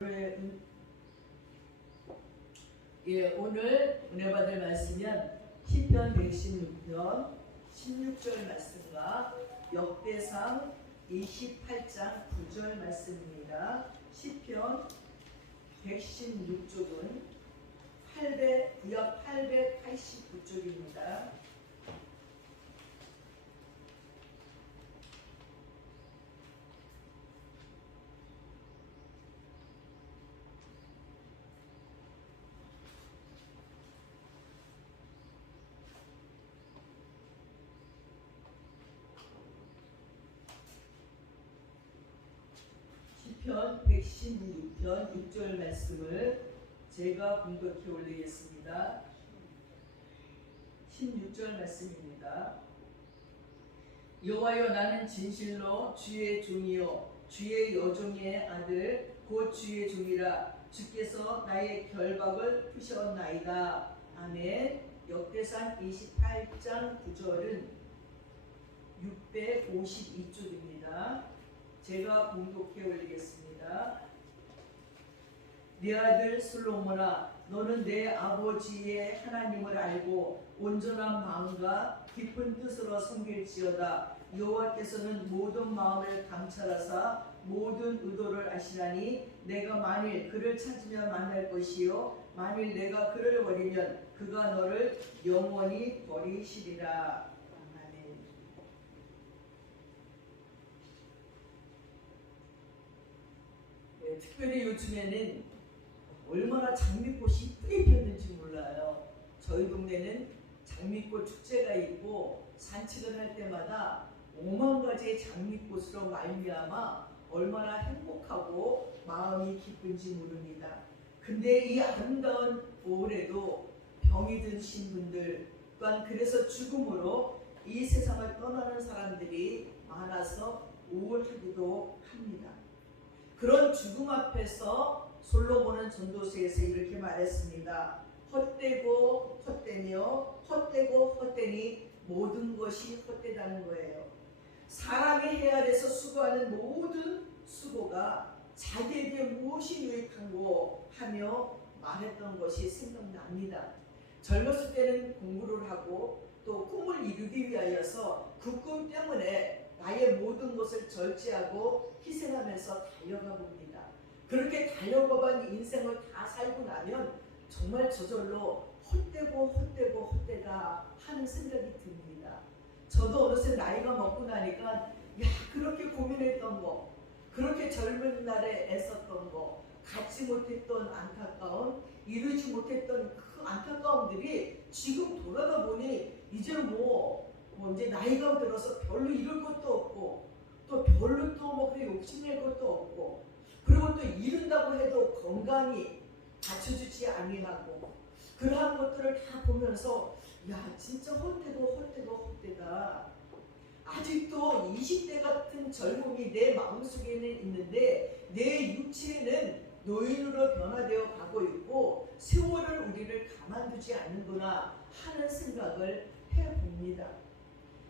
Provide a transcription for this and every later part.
오늘 은혜 받을 말씀은 시편 116편 16절 말씀과 역대상 28장 9절 말씀입니다. 시편 116쪽은 구역 889쪽입니다. 시편 116편 6절 말씀을 제가 공독해 올리겠습니다. 16절 말씀입니다. 여호와여, 나는 진실로 주의 종이요 주의 여종의 아들 곧 주의 종이라. 주께서 나의 결박을 푸셨나이다. 아멘. 역대상 28장 9절은 652쪽입니다. 제가 공독해 올리겠습니다. 네 아들 솔로몬아, 너는 내 아버지의 하나님을 알고 온전한 마음과 깊은 뜻으로 섬길지어다. 여호와께서는 모든 마음을 감찰하사 모든 의도를 아시나니 내가 만일 그를 찾으면 만날 것이요 만일 내가 그를 버리면 그가 너를 영원히 버리시리라. 아멘. 특별히 요즘에는 얼마나 장미꽃이 이쁘게 피었는지 몰라요. 저희 동네는 장미꽃 축제가 있고 산책을 할 때마다 5만 가지의 장미꽃으로 말미암아 얼마나 행복하고 마음이 기쁜지 모릅니다. 근데 이 아름다운 5월에도 병이 드신 분들 또한 그래서 죽음으로 이 세상을 떠나는 사람들이 많아서 우울하기도 합니다. 그런 죽음 앞에서 솔로몬은 전도서에서 이렇게 말했습니다. 헛되고 헛되며 헛되고 헛되니 모든 것이 헛되다는 거예요. 사람의 해 아래서 수고하는 모든 수고가 자기에게 무엇이 유익한고 하며 말했던 것이 생각납니다. 젊었을 때는 공부를 하고 또 꿈을 이루기 위하여서 그 꿈 때문에 나의 모든 것을 절제하고 희생하면서 달려가 봅니다. 그렇게 달려가본 인생을 다 살고 나면 정말 저절로 헛되고 헛되고 헛되다 하는 생각이 듭니다. 저도 어느새 나이가 먹고 나니까 그렇게 고민했던 거, 그렇게 젊은 날에 애썼던 거, 갖지 못했던 안타까움, 이루지 못했던 그 안타까움들이 지금 돌아다 보니 이제 이제 나이가 들어서 별로 이룰 것도 없고 또 별로 또 그렇게 욕심낼 것도 없고 그리고 또 이룬다고 해도 건강이 받쳐주지 아니하고 그러한 것들을 다 보면서 진짜 헛되고 헛되고 헛되다. 아직도 20대 같은 젊음이 내 마음속에는 있는데 내 육체는 노인으로 변화되어 가고 있고 세월을 우리를 가만두지 않는구나 하는 생각을 해봅니다.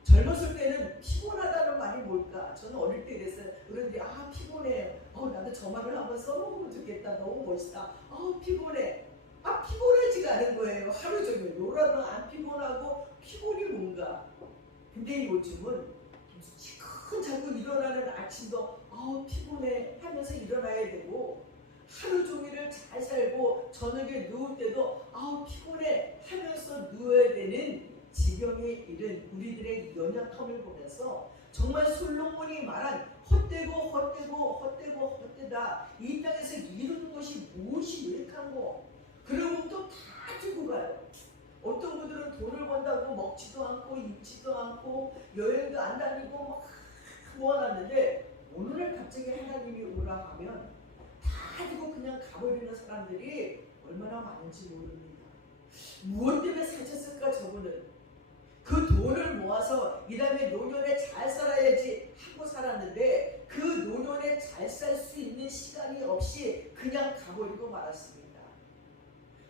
젊었을 때는 피곤하다는 말이 뭘까? 저는 어릴 때 그랬어요. 어른들이 피곤해. 나도 저 말을 한번 써먹으면 좋겠다. 너무 멋있다. 피곤해. 피곤하지가 않은 거예요. 하루 종일 놀아도 안 피곤하고 피곤이 뭔가. 근데 요즘은 자꾸 일어나는 아침도 피곤해 하면서 일어나야 되고 하루 종일을 잘 살고 저녁에 누울 때도 피곤해 하면서 누워야 되는 지경에 이른 우리들의 연약함을 보면서 정말 솔로몬이 말한 헛되고 헛되고 헛되고 헛되다. 이 땅에서 이루는 것이 무엇이 유익한고 그러면 또 다 주고 가요. 어떤 분들은 돈을 번다고 먹지도 않고 입지도 않고 여행도 안 다니고 막 모아놨는데 오늘날 갑자기 하나님이 오라 하면 다 주고 그냥 가버리는 사람들이 얼마나 많은지 모릅니다. 무엇 때문에 사셨을까? 저분은 그 돈을 모아서 이 다음에 노년에 잘 살아야지 하고 살았는데 그 노년에 잘 살 수 있는 시간이 없이 그냥 가버리고 말았습니다.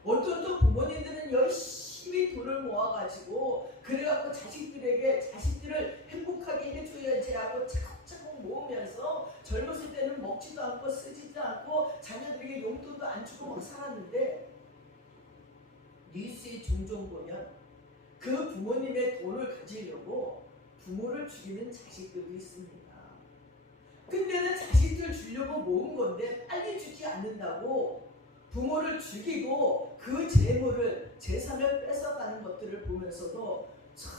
어떤 또 부모님들은 열심히 돈을 모아가지고 그래갖고 자식들을 행복하게 해줘야지 하고 차곡차곡 쭉 모으면서 젊었을 때는 먹지도 않고 쓰지도 않고 자녀들에게 용돈도 안 주고 막 살았는데 뉴스에 종종 보면 그 부모님의 돈을 가지려고 부모를 죽이는 자식들도 있습니다. 근데는 자식들 주려고 모은 건데 빨리 주지 않는다고 부모를 죽이고 그 재물을 재산을 뺏어가는 것들을 보면서도 참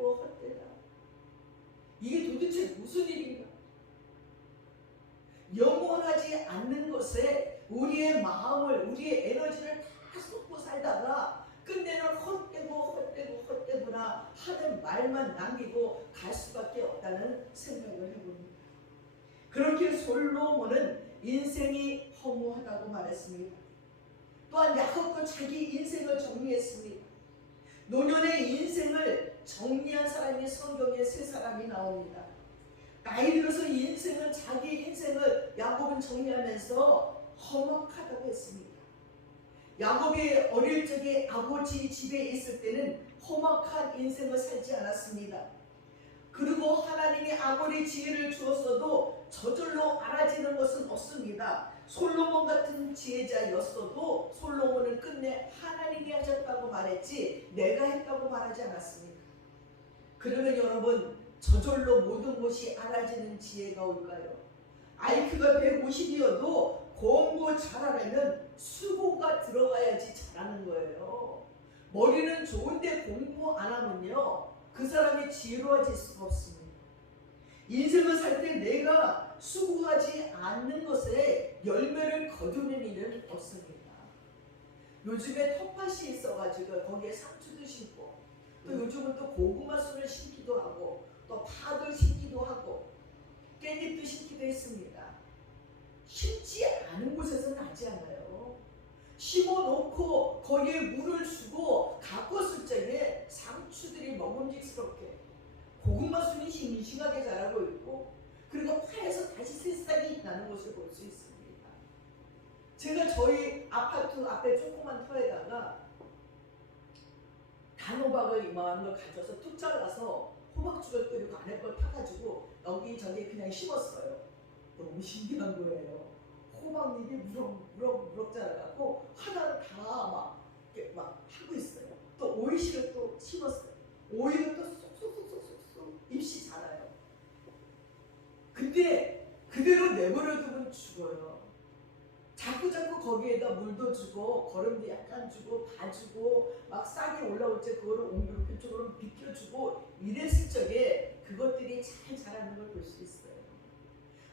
헛되다. 이게 도대체 무슨 일인가? 영원하지 않는 것에 우리의 마음을 우리의 에너지를 다 쏟고 살다가 끝내는 헛되구나 하는 말만 남기고 갈 수밖에 없다는 생각을 해봅니다. 그렇게 솔로몬은 인생이 허무하다고 말했습니다. 또한 야곱도 자기 인생을 정리했습니다. 노년의 인생을 정리한 사람이 성경에 세 사람이 나옵니다. 나이 들어서 자기 인생을 야곱은 정리하면서 험악하다고 했습니다. 야곱이 어릴 적에 아버지 집에 있을 때는 험악한 인생을 살지 않았습니다. 그리고 하나님이 아무리 지혜를 주었어도 저절로 알아지는 것은 없습니다. 솔로몬 같은 지혜자였어도 솔로몬은 끝내 하나님이 하셨다고 말했지 내가 했다고 말하지 않았습니다. 그러면 여러분 저절로 모든 것이 알아지는 지혜가 올까요? IQ가 150이어도 공부 잘하려면 수고가 들어가야지 잘하는 거예요. 머리는 좋은데 공부 안 하면요 그 사람이 지혜로워질 수가 없습니다. 인생을 살 때 내가 수고하지 않는 것에 열매를 거두는 일은 없습니다. 요즘에 텃밭이 있어가지고 거기에 상추도 심고 또 요즘은 또 고구마 순을 심기도 하고 또 파도 심기도 하고 깻잎도 심기도 했습니다. 심지 않은 곳에서 나지 않아요. 심어놓고 거기에 물을 주고 가꿨을 적에 상추들이 먹음직스럽게 고구마 순이 싱싱하게 자라고 있고 그리고 파에서 다시 새싹이 나는 것을 볼 수 있습니다. 제가 저희 아파트 앞에 조그만 터에다가 단호박을 이만한 걸 가져서 툭 잘라서 호박죽을 끓이고 안에 걸 타가지고 여기저기 그냥 심었어요. 너무 신기한 거예요. 호박잎이 무럭무럭 자라갖고 하나를 다 막 하고 있어요. 또 오이씨를 또 심었어요. 오이를 또 쏙쏙쏙쏙쏙 잎이 자라요. 근데 그대로 내버려두면 죽어요. 자꾸 거기에다 물도 주고 거름도 약간 주고 봐주고 막 싹이 올라올 때 그거를 옮기고 그쪽으로 비켜주고 이랬을 적에 그것들이 잘 자라는 걸 볼 수 있어요.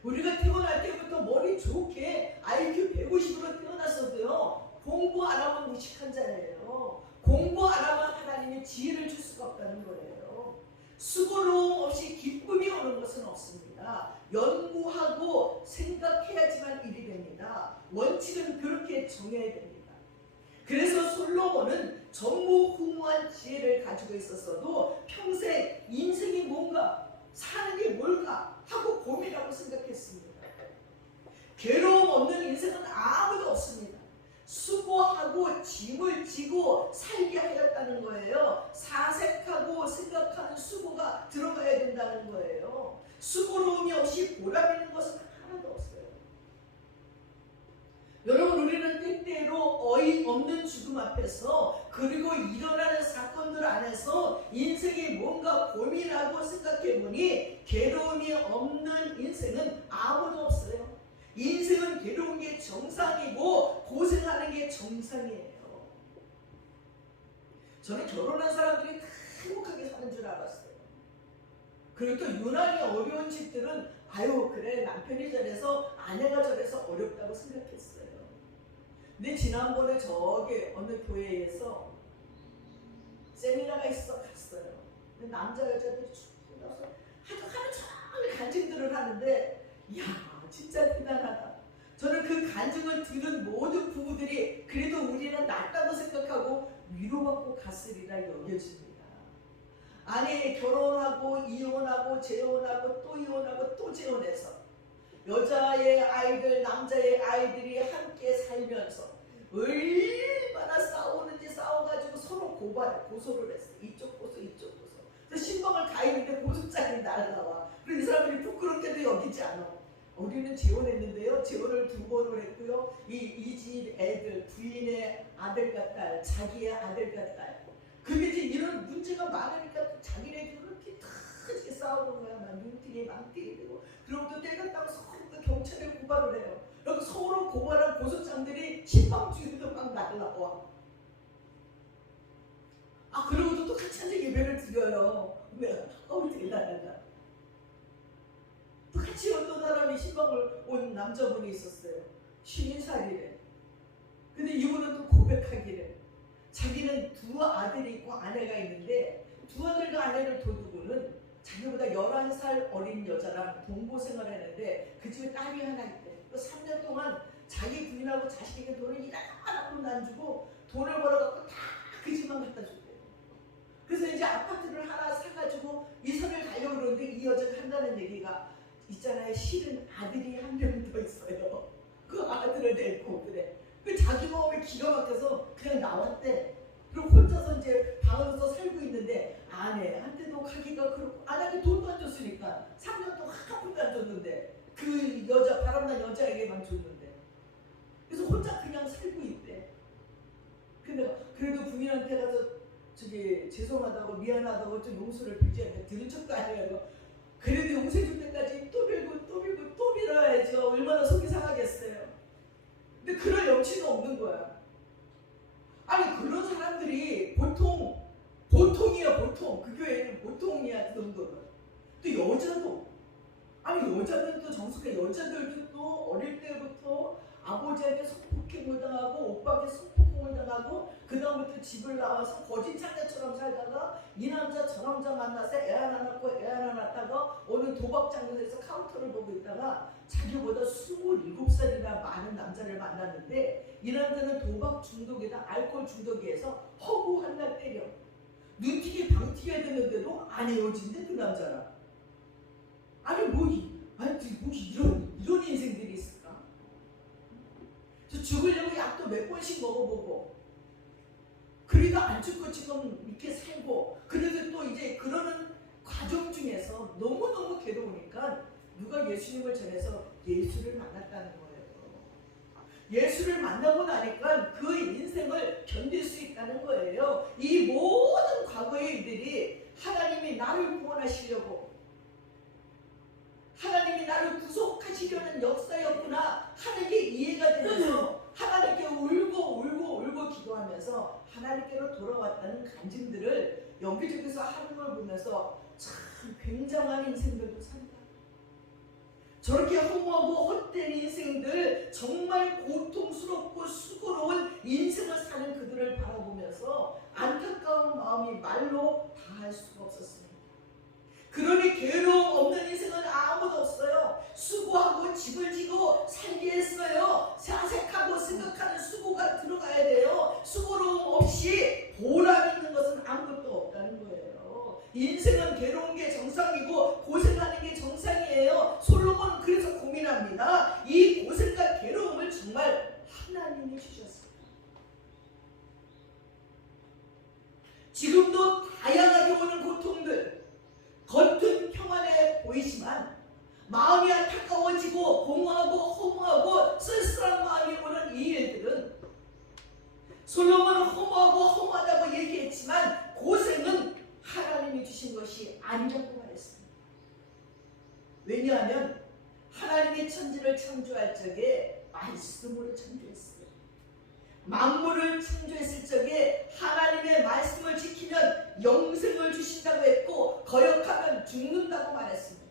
우리가 태어날 때부터 머리 좋게 IQ 150으로 태어났어도요 공부 안 하면 무식한 자예요. 공부 안 하면 하나님이 지혜를 줄 수가 없다는 거예요. 수고로움 없이 기쁨이 오는 것은 없습니다. 연구하고 생각해야지만 일이 됩니다. 원칙은 그렇게 정해야 됩니다. 그래서 솔로몬은 전무후무한 지혜를 가지고 있었어도 평생 인생이 뭔가 사는 게 뭘까 하고 고민하고 생각했습니다. 괴로움 없는 인생은 아무도 없습니다. 수고하고 짐을 지고 살게 하였다는 거예요. 사색하고 생각하는 수고가 들어가야 된다는 거예요. 수고로움이 없이 보람 있는 것은 하나도 없어요. 여러분 우리는 때때로 어이없는 죽음 앞에서 그리고 일어나는 사건들 안에서 인생이 뭔가 고민하고 생각해보니 괴로움이 없는 인생은 아무도 없어요. 인생은 괴로운 게 정상이고 고생하는 게 정상이에요. 저는 결혼한 사람들이 다 행복하게 사는 줄 알았어요. 그리고 또 유난히 어려운 집들은 아유 그래 남편이 저래서 아내가 저래서 어렵다고 생각했어요. 근데 지난번에 저기 어느 교회에서 세미나가 있어 갔어요. 근데 남자 여자들이 쭉 나서 하루 종일 간증들을 하는데 이야 진짜 대단하다. 저는 그 간증을 들은 모든 부부들이 그래도 우리는 낫다고 생각하고 위로받고 갔으리라 여겨집니다. 아니 결혼하고 이혼하고 재혼하고 또 이혼하고 또 재혼해서 여자의 아이들 남자의 아이들이 함께 살면서 얼마나 싸우는지 싸워가지고 서로 고소를 했어요. 이쪽 고소 이쪽 고소. 그래서 신방을 가입는데 고소장이 날라와. 그리고 이 사람들이 부끄럽게도 여기지 않아. 우리는 재혼했는데요. 재혼을 2번을 했고요. 이 집 애들, 부인의 아들과 딸, 자기의 아들과 딸. 근데 이제 이런 문제가 많으니까 자기네들은 그렇게 크게 싸우는 거야. 막 눈팅이 망팅이 되고. 그리고 또 때렸다고 서로 또 경찰에 고발을 해요. 그리고 서로 고발한 고소장들이 신방주의도 막 날라와. 그러고도 또 같이 앉아 예배를 드려요. 왜? 대단하다. 또 같이 어떤 사람이 신방을 온 남자분이 있었어요. 50살이래. 근데 이분은 또 고백하기를 자기는 2 아들이 있고 아내가 있는데 2 아들과 아내를 둬두고는 자기보다 11살 어린 여자랑 동거 생활을 했는데 그 집에 딸이 하나 있대. 3년 동안 자기 부인하고 자식에게 돈을 1 하나도 안 주고 돈을 벌어갖고 다 그 집만 갖다 줬대. 그래서 이제 아파트를 하나 사가지고 이사를 가려고 그러는데 이 여자가 한다는 얘기가 있잖아요. 실은 아들이 1명 더 있어요. 그 아들을 데리고 그래. 그 자기 마음에 기가 막혀서 그냥 나왔대. 그리고 혼자서 이제 방에서 살고 있는데 아내한테도 가기가 그렇고 아내한테 돈도 안 줬으니까 3년 동안 한 푼도 안 줬는데 그 여자 바람난 여자에게만 줬는데 그래서 혼자 그냥 살고 있대. 근데 그래도 부인한테 가서 저기 죄송하다고 미안하다고 좀 용서를 빌지않게 들은 척도 아니에요. 그래도 용서 줄 때까지 또 빌고 또 빌고 또 빌어야죠. 얼마나 속이 상하겠어요. 근데 그럴 염치도 없는 거야. 아니 그런 사람들이 보통이야 보통. 그 교회는 보통이야 그 정도는. 또 여자도 여자들도 정숙해. 여자들도 또 어릴 때부터 아버지에게 성폭행을 당하고 오빠에게 성폭행을 당하고 그 다음부터 집을 나와서 거짓 장녀처럼 살다가 이 남자 저 남자 만나서 애 하나 낳고 애 하나 낳다가 어느 도박 장소에서 카운터를 보고 있다가 자기보다 27살이나 많은 남자를 만났는데 이 남자는 도박 중독이다 알코올 중독이어서 허구 한 달 때려. 눈튀기 방튀기가 됐는데도 안 헤어진대 그 남자랑. 이런 인생들이 있을까? 저 죽으려고 약도 몇 번씩 먹어보고 그래도 안 죽고 지금 이렇게 살고 그래도 또 이제 그러는 과정 중에서 너무너무 괴로우니까 누가 예수님을 전해서 예수를 만났다는 거예요. 예수를 만나고 나니까 그 인생을 견딜 수 있다는 거예요. 이 모든 과거의 일들이 하나님이 나를 구원하시려고 하나님이 나를 구속하시려는 역사였구나 하는 게 이해가 되면서 하나님께 울고 기도하면서 하나님께로 돌아왔다는 간증들을 여기저기서 하는 걸 보면서 참 굉장한 인생들도 산다. 저렇게 허무하고 헛된 인생들, 정말 고통스럽고 수고로운 인생을 사는 그들을 바라보면서 안타까운 마음이 말로 다 할 수가 없었습니다. 그러니 괴로움 없는 인생은 아무도 없어요. 수고하고 집을 지고 살게 했어요. 자색하고 생각하는 수고가 들어가야 돼요. 수고로움 없이 보람 있는 것은 아무것도 없다는 거예요. 인생은 괴로운 게 정상이고 고생하는 게 정상이에요. 솔로몬은 그래서 고민합니다. 이 고생과 괴로움을 정말 하나님이 주셨습니다. 지금도 다양하게 오는 고통들, 겉은 평안해 보이지만 마음이 안타까워지고 공허하고 허무하고 쓸쓸한 마음이 오는 이 일들은 솔로몬은 허무하고 허무하다고 얘기했지만 고생은 하나님이 주신 것이 아니라고 말했습니다. 왜냐하면 하나님이 천지를 창조할 적에 말씀으로 창조했어요. 만물을 창조했을 적에 하나님의 말씀을 지키면 영생을 주신다고 했고 거역하면 죽는다고 말했습니다.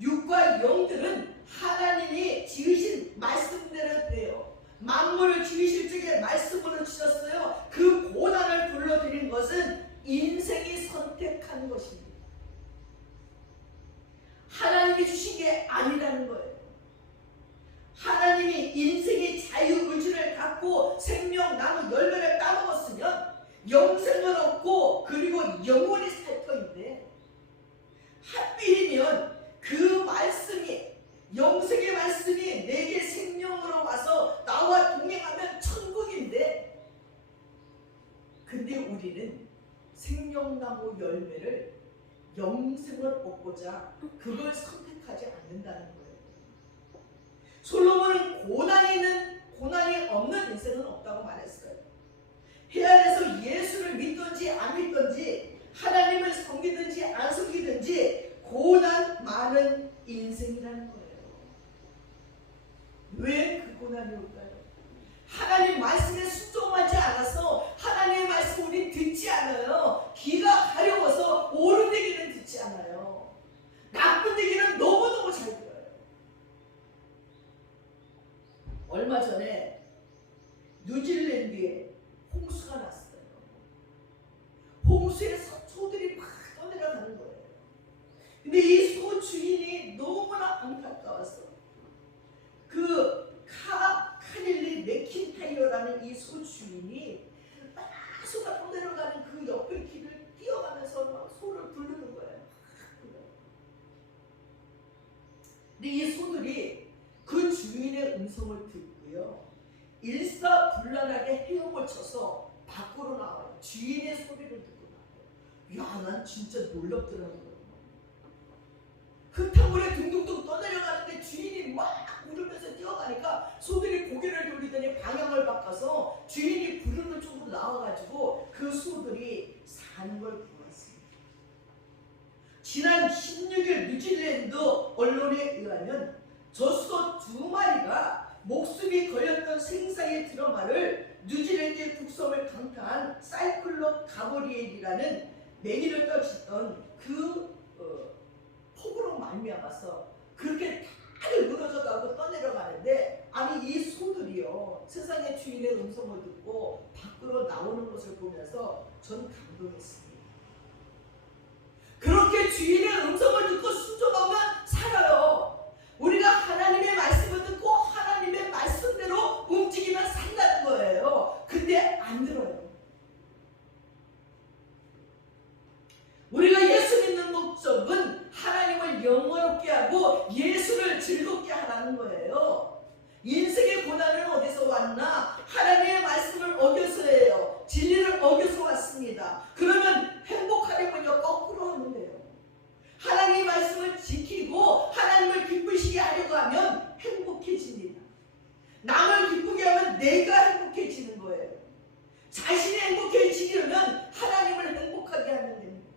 육과 영들은 하나님이 지으신 말씀대로 돼요. 만물을 지으실 적에 말씀으로 주셨어요. 그 고난을 불러들인 것은 인생이 선택한 것입니다. 하나님이 주신 게 아니라는 거예요. 하나님이 인생의 자유의지를 갖고 생명나무 열매를 따먹었으면 영생을 얻고 그리고 영원히 살 터인데 하필이면 그 말씀이 영생의 말씀이 내게 생명으로 와서 나와 동행하면 천국인데 근데 우리는 생명나무 열매를 영생을 얻고자 그걸 선택하지 않는다는 거예요. 솔로몬은 고난이 없는 인생은 없다고 말했어요. 해 아래서 예수를 믿든지 안 믿든지 하나님을 섬기든지 안 섬기든지 고난 많은 인생이라는 거예요. 왜 그 고난이 올까요? 하나님 말씀에 순종하지 않아서 하나님의 말씀 우리 듣지 않아요. 귀가 가려워서 옳은 얘기는 듣지 않아요. 나쁜 얘기는 너무너무 잘 들어요. 얼마 전에 뉴질랜드에 홍수가 났어요. 홍수에 소들이 막 떠내려가는 거예요. 근데 이 소 주인이 너무나 안타까웠어. 그 카닐리 맥킨타이어라는 이 소 주인이 막 소가 떠내려가는 그 옆에 길을 뛰어가면서 막 소를 부르는 거예요. 근데 이 소들이 그 주인의 음성을 듣고요, 일사불란하게 헤엄을 쳐서 밖으로 나와요. 주인의 소리를 듣고 나와요. 야, 난 진짜 놀랍더라고요. 흙탕물에 둥둥둥 떠내려가는데 주인이 막 울으면서 뛰어가니까 소들이 고개를 돌리더니 방향을 바꿔서 주인이 부르는 쪽으로 나와가지고 그 소들이 사는 걸 보았습니다. 지난 16일 뉴질랜드 언론에 의하면 저 소 2마리가 목숨이 걸렸던 생사의 드라마를 뉴질랜드의 북섬을 강타한 사이클론 가브리엘이라는 매기를 떨쳤던 그 폭우로 말미암아서 그렇게 다들 무너져가고 떠내려가는데, 아니 이 소들이요 세상의 주인의 음성을 듣고 밖으로 나오는 것을 보면서 저는 감동했습니다. 그렇게 주인의 음성을 듣고 순종하면 살아요. 우리가 하나님의 말씀을 듣고 하나님의 말씀대로 움직이면 산다는 거예요. 근데 안 들어요. 우리가 예수 믿는 목적은 하나님을 영원롭게 하고 예수를 즐겁게 하라는 거예요. 인생의 고난은 어디서 왔나? 하나님의 말씀을 어겨서예요. 진리를 어겨서 왔습니다. 그러면 행복하려면요 거꾸로 하면 돼요. 하나님의 말씀을 지키고 하나님을 기쁘시게 하려고 하면 행복해집니다. 남을 기쁘게 하면 내가 행복해지는 거예요. 자신이 행복해지려면 하나님을 행복하게 하면 됩니다.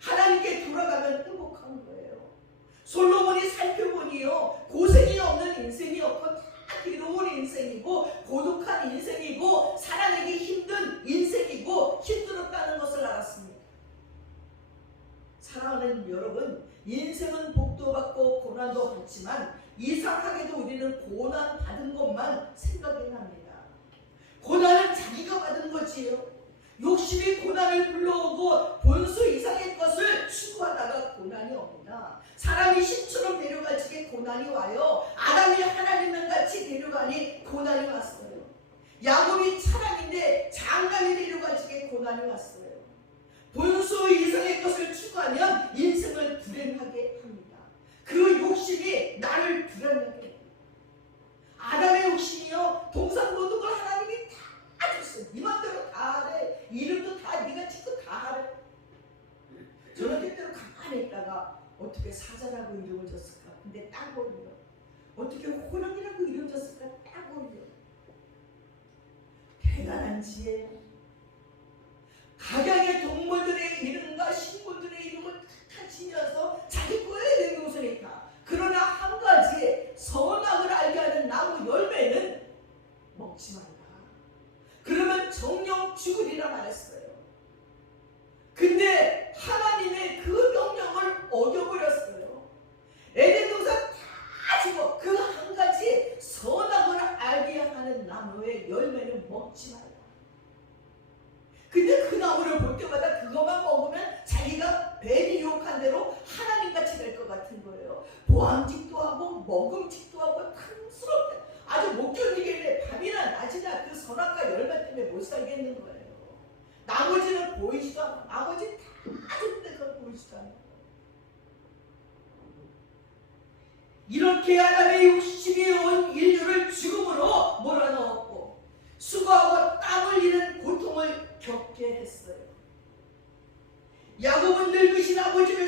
하나님께 돌아가면 행복한 거예요. 솔로몬이 살펴보니요 고생이 없는 인생이 없고 다 괴로운 인생이고 고독한 인생이고 살아내기 힘든 인생이고 힘들었다는 것을 알았습니다. 사랑하는 여러분, 인생은 복도 받고 고난도 받지만 이상하게도 우리는 고난 받은 것만 생각이 납니다. 고난은 자기가 받은 거지요. 욕심이 고난을 불러오고 본수 이상의 것을 추구하다가 고난이 옵니다. 사람이 신처럼 데려가지게 고난이 와요. 아담이 하나님을 같이 데려가니 고난이 왔어요. 야곱이 차량인데 장남이 데려가지게 고난이 왔어요. 본수 이상의 것을 추구하면 인생을 불행하게 합니다. 그 욕심이 나를 불행하게 해요. 아담의 욕심이요 동산 모든 걸 하나님이 다 줬어요. 네 맘대로 다 하래. 이름도 다 네가 짓고 다 하래. 저는 그때로 가만히 있다가 어떻게 사자라고 이름을 줬을까? 근데 딱 어울려. 어떻게 호랑이라고 이름 줬을까? 딱 어울려. 대단한 지혜예요. 각양의 동물들의 이름과 식물들의 이름을 다 지면서 자기 거에 능동선이 있다. 그러나 한 가지 선악을 알게 하는 나무 열매는 먹지 말라. 그러면 정령 죽으리라 말했어요. 근데 하나님의 그 명령을 어겨버렸어요. 에덴 동산 다 죽어. 그 한 가지 선악을 알게 하는 나무의 열매는 먹지 말라. 근데 그 나무를 볼 때마다 그것만 먹으면 자기가 뱀이 유혹한 대로 하나님같이 될 것 같은 거예요. 보암직도 하고 먹음직도 하고 탐스럽게 아주 못 견디겠네. 밤이나 낮이나 그 선악과 열매 때문에 못 살겠는 거예요. 나머지는 보이지도 않아. 나머지 다 좋은데 그건 보이지도 않아. 이렇게 아담의 욕심이 온 인류를 죽음으로 몰아넣었고 수고하고 땀 흘리는 고통을 겪게 했어요. 야곱은 늙으신 아버지를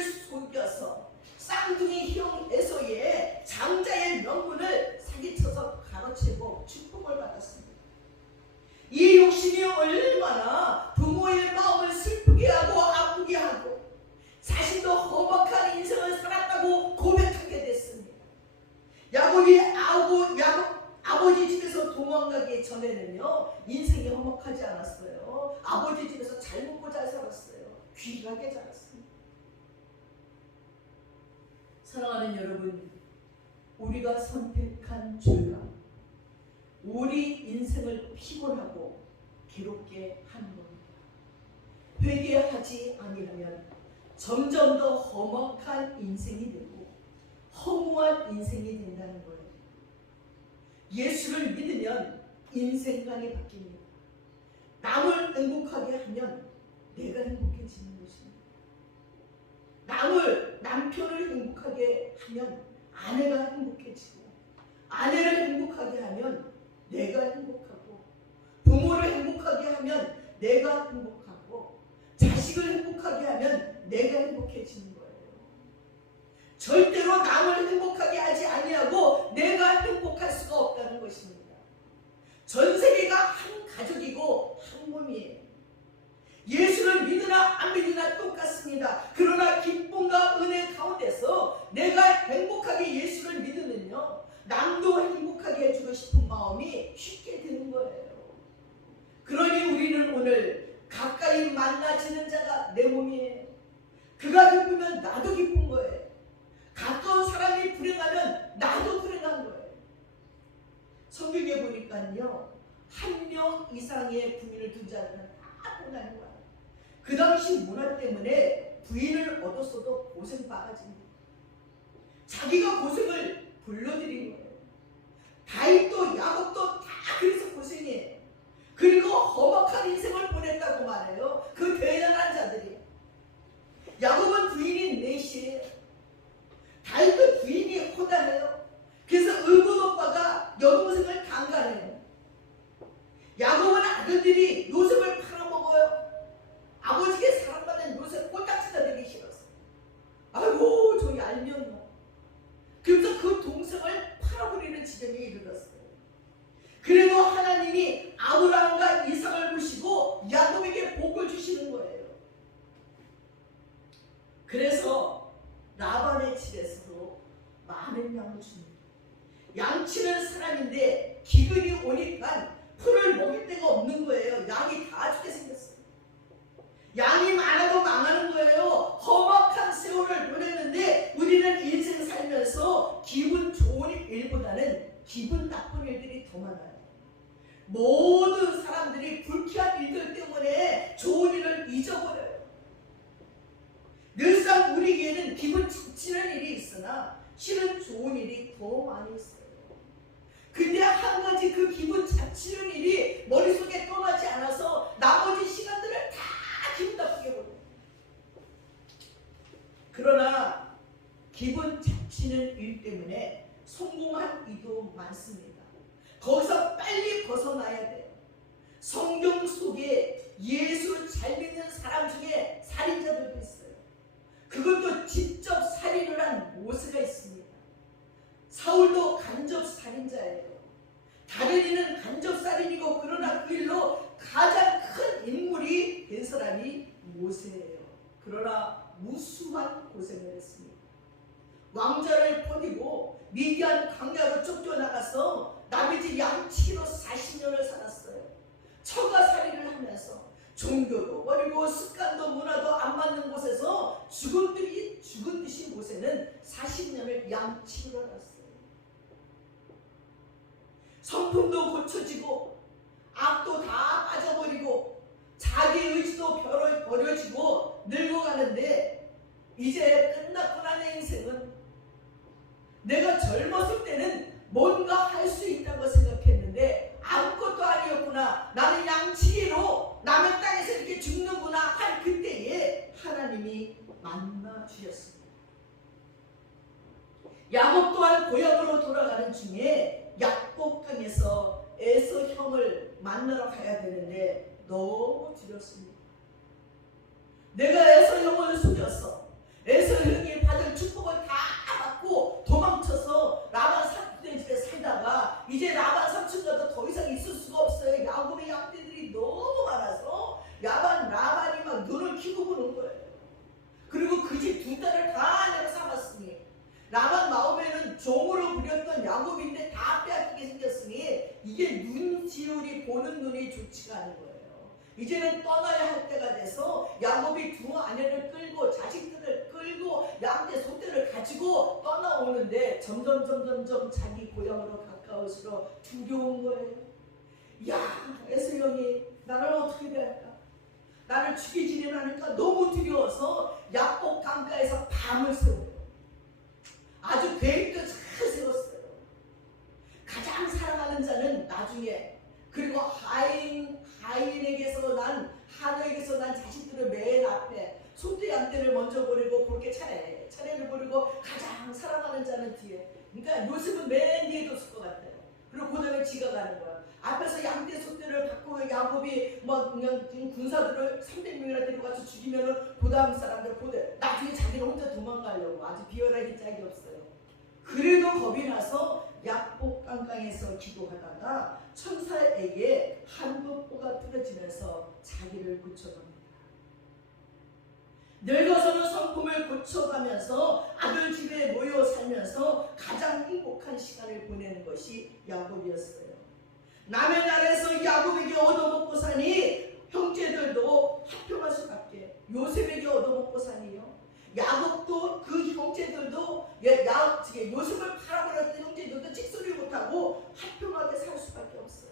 축복을 받았습니다. 이 욕심이 얼마나 부모의 마음을 슬프게 하고 아프게 하고 자신도 험악한 인생을 살았다고 고백하게 됐습니다. 야곱이 아버지 집에서 도망가기 전에는요, 인생이 험악하지 않았어요. 아버지 집에서 잘 먹고 잘 살았어요. 귀하게 자랐습니다. 사랑하는 여러분, 우리가 선택한 죄가 우리 인생을 피곤하고 괴롭게 하는 겁니다. 회개하지 아니하면 점점 더 험악한 인생이 되고 허무한 인생이 된다는 거예요. 예수를 믿으면 인생관이 바뀝니다. 남을 행복하게 하면 내가 행복해지는 것입니다. 남편을 행복하게 하면 아내가 행복해지고, 아내를 행복하게 하면 내가 행복하고, 부모를 행복하게 하면 내가 행복하고, 자식을 행복하게 하면 내가 행복해지는 거예요. 절대로 남을 행복하게 하지 아니하고 내가 행복할 수가 없다는 것입니다. 전 세계가 한 가족이고 한 몸이에요. 예수를 믿으나 안 믿으나 똑같습니다. 그러나 기쁨과 은혜 가운데서 내가 행복하게 예수를 믿으면요, 남도 행복하게 해주고 싶은 마음이 쉽게 드는 거예요. 그러니 우리는 오늘 가까이 만나지는 자가 내 몸이에요. 그가 기쁘면 나도 기쁜 거예요. 가까운 사람이 불행하면 나도 불행한 거예요. 성경에 보니까요, 1명 이상의 부인을 둔 자들은 다 고난이 와요. 그 당시 문화 때문에 부인을 얻었어도 고생 바가지입니다. 자기가 고생을 불러들인 거예요. 다윗도 야곱도 다 그래서 고생이에요. 그리고 험악한 인생을 보냈다고 말해요. 그 대단한 자들이. 야곱은 부인이 넷이에요. 다윗도 부인이 호다해요. 그래서 의붓 오빠가 여동생을 강간해요. 야곱은 아들들이 요셉을 팔아먹어요. 아버지께 사랑받는 요셉 꼴딱지가 되기 싫었어요. 아이고 저기 알면 뭐. 그래서 그 동생을 팔아버리는 지경에 이르렀어요. 그래도 하나님이 아브라함과 이삭을 보시고 야곱에게 복을 주시는 거예요. 그래서 라반의 집에서도 많은 양을 줍니다. 양치는 사람인데 기근이 오니까 풀을 먹일 데가 없는 거예요. 양이 다 죽게 생겼어요. 양이 많아도 망하는 거예요. 험악한 세월을 보냈는데 우리는 인생 살면서 기분 좋은 일보다는 기분 나쁜 일들이 더 많아요. 모든 사람들이 불쾌한 일들 때문에 좋은 일을 잊어버려요. 늘상 우리에게는 기분 지치는 일이 있으나 실은 좋은 일이 더 많이 있어요. 근데 한 가지 그 기분 자치는 일이 머릿속에 떠나지 않아서 나머지 시간들을 다 기분 나쁘게 보여요. 그러나 기분 자치는 일 때문에 성공한 이도 많습니다. 거기서 빨리 벗어나야 돼요. 성경 속에 예수 잘 믿는 사람 중에 살인자들도 있어요. 그것도 직접 살인을 한 모세가 있습니다. 사울도 간접 살인자예요. 다른 이는 간접 살인이고 그러나 그 일로 가장 큰 인물이 된 사람이 모세예요. 그러나 무수한 고생을 했습니다. 왕자를 버리고 미디안 광야로 쫓겨나가서 나비집 양치기로 40년을 살았어요. 처가살이를 하면서 종교도 버리고 습관도 문화도 안 맞는 곳에서 죽은 듯이 모세는 40년을 양치기로 살았어요. 성품도 고쳐지고 악도 다 빠져버리고 자기 의지도 버려지고 늙어가는데 이제 끝났고 나는 인생은 내가 젊었을 때는 뭔가 할 수 있다고 생각했는데 아무것도 아니었구나. 나는 양치기로 남의 땅에서 이렇게 죽는구나 할 그때에 하나님이 만나 주셨습니다. 야곱 또한 고향으로 돌아가는 중에 약복강에서 에서 형을 만나러 가야 되는데 너무 두렵습니다. 내가 에서 형을 속였어. 에서 형이 받을 축복을 다 받고 도망쳐서 라반 삼촌의 집에 살다가 이제 라반 삼촌과 보는 눈이 좋지가 않은 거예요. 이제는 떠나야 할 때가 돼서 야곱이 두 아내를 끌고 자식들을 끌고 양떼 소떼를 가지고 떠나오는데 점점 자기 고향으로 가까울수록 두려운 거예요. 야, 에서 형이 나를 어떻게 대할까? 나를 죽이지는 않을까? 너무 두려워서 야복 강가에서 밤을 새워요. 아주 계획도 잘 세웠어요. 가장 사랑하는 자는 나중에, 그리고 하인에게서 난 하녀에게서 난 자식들을 맨 앞에, 소떼 양떼를 먼저 버리고 그렇게 차례를 버리고 가장 사랑하는 자는 뒤에. 그러니까 요셉은 맨 뒤에 뒀을 것 같아요. 그리고 그 다음에 지가 가는 거야. 앞에서 양떼 소떼를 받고 야곱이 뭐 그냥 군사들을 300명이나 데려가서 죽이면은 그 다음 사람들 보대. 나중에 자기는 혼자 도망가려고 아주 비열하기 짝이 없어요. 그래도 겁이 나서 야복 강강에서 기도하다가 천사에게 한복보가 부러지면서 자기를 고쳐갑니다. 늙어서는 성품을 고쳐가면서 아들 집에 모여 살면서 가장 행복한 시간을 보내는 것이 야곱이었어요. 남의 나라에서 야곱에게 얻어먹고 사니 형제들도 합평할 수밖에. 요셉에게 얻어먹고 사니요. 야곱도 그 형제들도 요셉을 팔아버렸던 형제들도 찍소리 못하고 합평하게 살 수밖에 없어요.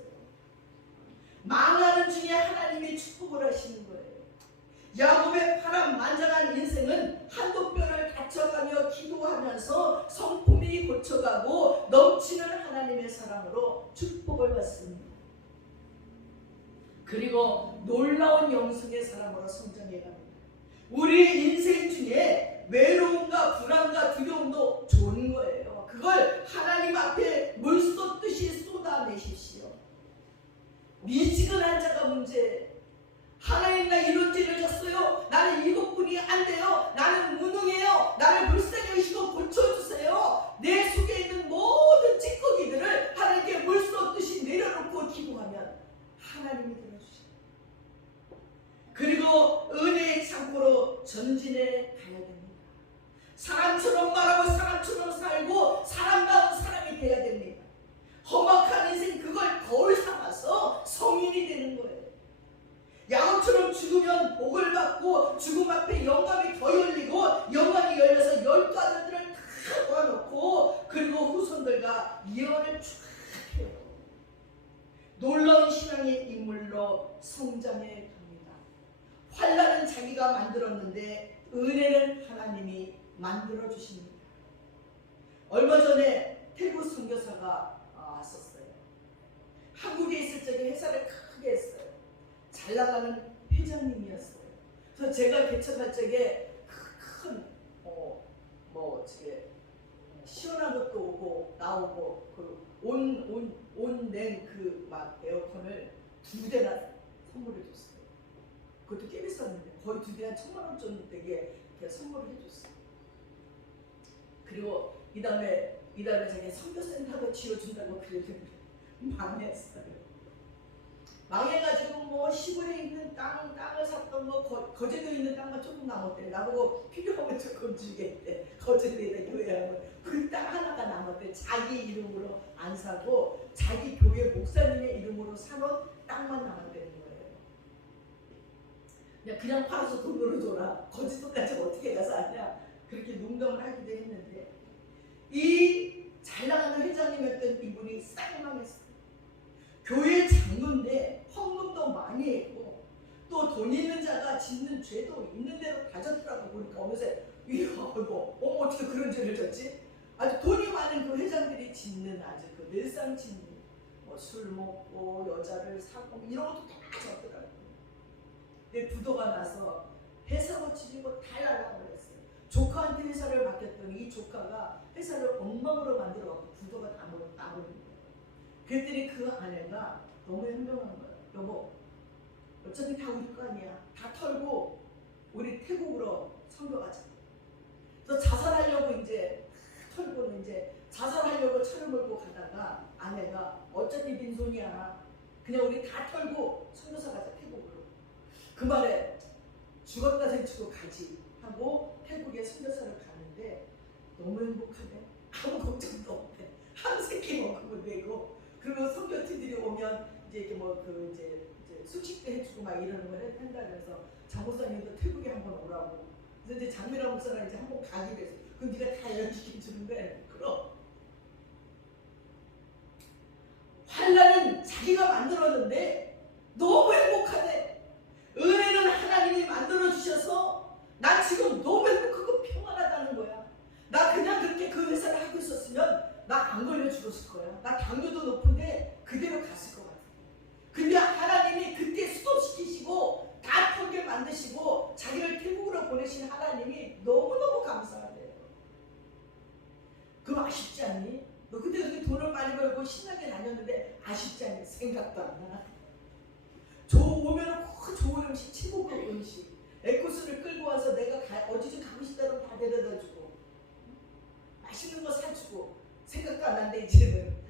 망하는 중에 하나님이 축복을 하시는 거예요. 야곱의 파란만장한 인생은 한두 뼈를 다쳐가며 기도하면서 성품이 고쳐가고 넘치는 하나님의 사랑으로 축복을 받습니다. 그리고 놀라운 영성의 사람으로 성장해갑니다. 우리 인생 중에 외로움과 불안과 두려움도 좋은 거예요. 그걸 하나님 앞에 물 쏟듯이 쏟아내십시오. 미지근한 자가 문제예요. 하나님, 나 이런 죄를 졌어요. 나는 일곱분이 안 돼요. 나는 무능해요. 나를 불쌍히 여기시고 고쳐주세요. 내 속에 있는 모든 찌꺼기들을 하나님께 물 쏟듯이 내려놓고 기도하면 하나님이 들어주셔요. 그리고 은혜의 창고로 전진해 가야 됩니다. 사람처럼 말하고 사람처럼 살고 사람다운 사람이 돼야 됩니다. 험악한 인생, 그걸 거울 삼아서 성인이 되는 거예요. 야곱처럼 죽으면 복을 받고 죽음 앞에 영감이 더 열리고 영광이 열려서 12 아들들을 다 모아놓고 그리고 후손들과 예언을 쭉 해요. 놀라운 신앙의 인물로 성장해 갑니다. 환난은 자기가 만들었는데 은혜는 하나님이 만들어 주십니다. 얼마 전에 태국 선교사가 왔었어요. 한국에 있을 적에 회사를 크게 했어요. 잘 나가는 회장님이었어요. 그래서 제가 개척할 적에 큰 시원한 것도 오고 나오고 그 온냉 그 막 에어컨을 2대나 선물해 줬어요. 그것도 꽤 비쌌는데 거의 2대 한 1,000만 원 정도 되게 선물을 해줬어요. 그리고 이 다음에 자기 선교센터도 지어준다고 그랬는데 망했어요. 망해가지고 뭐 시골에 있는 땅을 샀던 거 거제도에 있는 땅만 조금 남았대. 나보고 필요하면 조금 주겠대. 거제도에다 교회하면 그 땅 하나가 남았대. 자기 이름으로 안 사고 자기 교회 목사님의 이름으로 사놓은 땅만 남았다는 거예요. 그냥 팔아서 돈으로 줘라. 거제도까지 어떻게 가서 하냐. 그렇게 농담을 하기도 했는데 이 잘 나가는 회장님이었던 이분이 싹 망했어요. 교회 장로인데 헌금도 많이 했고 또 돈 있는 자가 짓는 죄도 있는 대로 다 졌더라고. 보니까 어느새 어떻게 그런 죄를 졌지? 아주 돈이 많은 그 회장들이 짓는 아주 그 늘상 짓는 뭐 술 먹고 여자를 사고 이런 것도 다 졌더라고. 근데 부도가 나서 회사 고치고 다 날라버렸어요. 조카한테 회사를 맡겼더니 이 조카가 회사를 엉망으로 만들어갖고 부도가 다 나버린 거예요. 그랬더니 그 아내가 너무 현명한 거예요. 여보, 어차피 다 우리 거 아니야. 다 털고 우리 태국으로 선교 가자. 그래서 자살하려고 이제 털고는 이제 자살하려고 차를 몰고 가다가 아내가 어차피 빈손이야. 그냥 우리 다 털고 선교사 가자, 태국으로. 그 말에 죽었다 생치고 가지 하고 태국에 선교사를 가는데 너무 행복하대. 아무 걱정도 없대. 한 새끼 먹으면 되고. 그리고 선교팀들이 오면 이제 이렇게 뭐 그 이제 숙식도 해주고 막 이러는 걸 한다 그래서 장목사님도 태국에 한번 오라고. 그래서 이제 장미라 목사랑 이제 한번 가기로 했어. 그럼 네가 다 연식해 주는데 그럼 환란은 자기가 만들었는데 너무 행복하대. 은혜는 하나님이 만들어 주셔서 나 지금 너무 행복하고 평안하다는 거야. 나 그냥 그렇게 그 회사를 하고 있었으면 나 안 걸려 죽었을 거야. 나 당뇨도 높은데 그대로 갔을 것 같아. 근데 하나님이 그때 스톱시키시고 다 풀게 만드시고 자기를 태국으로 보내신 하나님이 너무너무 감사하대요. 그럼 아쉽지 않니? 너 그때 그렇게 돈을 많이 벌고 신나게 다녔는데 아쉽지 않니? 생각도 안 나. 오면 좋은 음식, 최고급 음식, 에코스를 끌고 와서 내가 어디 좀 가고 싶다면 다 데려다 주고 맛있는 거 사주고 생각도 안 난대 이제는.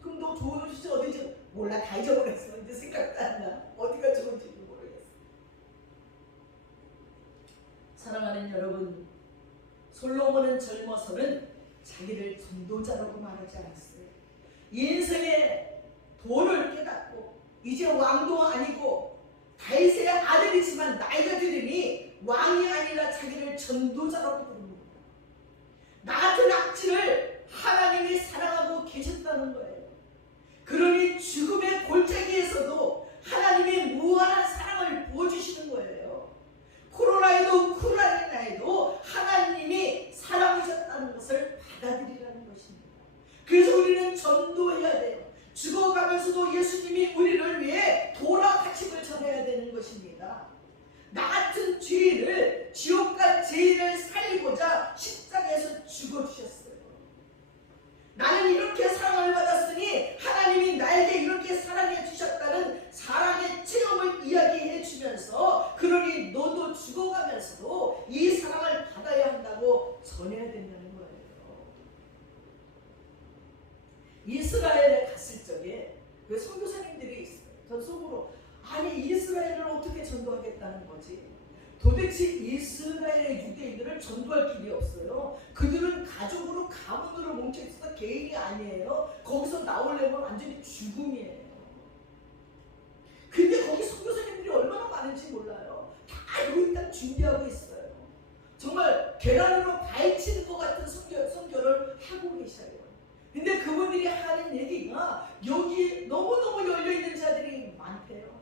그럼 너 좋은 음식 어디지? 몰라, 다 잊어버렸어. 이제 생각도 안 나. 어디가 좋은지도 모르겠어. 사랑하는 여러분, 솔로몬은 젊어서는 자기를 전도자라고 말하지 않았어요. 인생의 도를 깨닫고 이제 왕도 아니고 다윗의 아들이지만 나이가 들으니 왕이 아니라 자기를 전도자라고 부릅니다. 나 같은 악질을 하나님이 사랑하고 계셨다는 거예요. 그러니 죽음의 골짜기에서도 하나님이 무한한 사랑을 부어주시는 거예요. 코로나에도 우크라이나에도 하나님이 사랑하셨다는 것을 받아들이라는 것입니다. 그래서 우리는 전도해야 돼요. 죽어가면서도 예수님이 우리를 위해 돌아가심을 전해야 되는 것입니다. 나 같은 죄인을, 지옥과 죄인을 살리고자 십자가에서 죽어주셨어요. 나는 이렇게 사랑을 받았으니 하나님이 나에게 이렇게 사랑해 주셨다는 사랑의 체험을 이야기해 주면서 그러니 너도 죽어가면서도 이 사랑을 받아야 한다고 전해야 된다는 거예요. 이스라엘에 갔을 적에 그 선교사님들이 있어요. 전 속으로 아니 이스라엘을 어떻게 전도하겠다는 거지? 도대체 이스라엘의 유대인들을 전도할 길이 없어요. 그들은 가족으로 가문으로 뭉쳐있어서 개인이 아니에요. 거기서 나오려면 완전히 죽음이에요. 근데 거기 선교사님들이 얼마나 많은지 몰라요. 다 여기 딱 준비하고 있어요. 정말 계란으로 파헤치는 것 같은 선교를 하고 계셔요. 근데 그분들이 하는 얘기가 여기 너무너무 열려있는 자들이 많대요.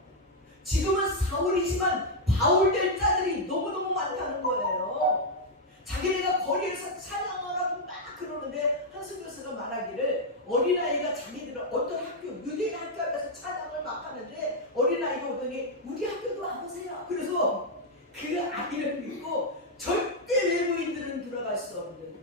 지금은 사울이지만 바울 될 자들이 너무너무 많다는 거예요. 자기네가 거리에서 찬양을 하고 막 그러는데 한승 교수가 말하기를 어린아이가 자기들은 어떤 학교, 유대인 학교 앞에서 찬양을 막 하는데 어린아이가 오더니 우리 학교도 와보세요. 그래서 그 아이를 믿고 절대 외부인들은 들어갈 수 없는,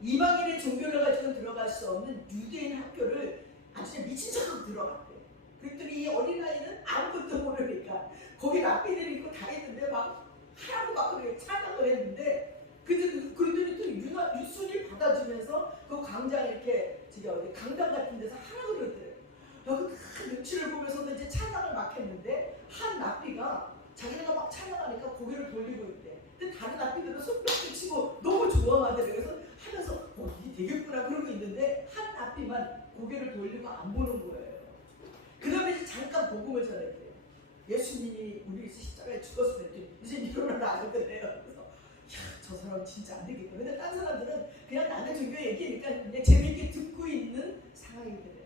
이방인의 종교를 가지고 들어갈 수 없는 유대인 학교를 아주 미친 척하고 들어갔대. 그랬더니 이 어린아이는 아무것도 모르니까 거기 랍비들이 있고 다 있는데 막 하라고 막 그렇게 찬양을 했는데 그랬더니 또 유순이 받아주면서 그 광장 이렇게 저기 어디 강당 같은 데서 하라고 그러더래요. 그 큰 눈치를 보면서도 이제 찬양을 막 했는데 한 랍비가 자기네가 막 찬양하니까 고개를 돌리고 있대. 근데 다른 랍비들은 손뼉을 치고 너무 좋아하더래요. 그래서 하면서 이게 되겠구나 그러고 있는데 한 랍비만 고개를 돌리고 안 보는 거예요. 그 다음에 이제 잠깐 복음을 전했대요. 예수님이 우리 십자가에 죽었을 때 이제 일어나라 그러더래요. 그래서 저 사람 진짜 안 되겠구나. 근데 다른 사람들은 그냥 남의 종교 얘기니까 그냥 재미있게 듣고 있는 상황이더래요.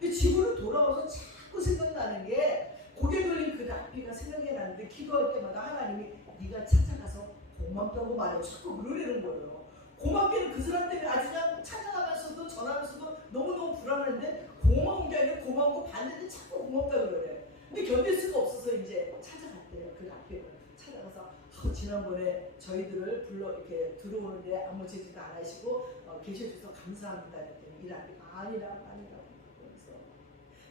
근데 집으로 돌아와서 자꾸 생각나는 게 고개 돌린 그 랍비가 생각이 나는데 기도할 때마다 하나님이 네가 찾아가서 고맙다고 말해. 자꾸 그러려는 거예요. 고맙게는 그 사람 때문에 아주 그냥 찬양하면서도 전하면서도 너무너무 불안한데 고마운 게 아니라 고마운 거 봤는데 자꾸 고맙다 그러래. 근데 견딜 수가 없어서 이제 찾아갔대요. 그 랍비를 찾아가서 지난번에 저희들을 불러 이렇게 들어오는데 아무 제지도 안 하시고 계셔주셔서 감사합니다. 그랬더니 이 랍비가 아니라고 그래서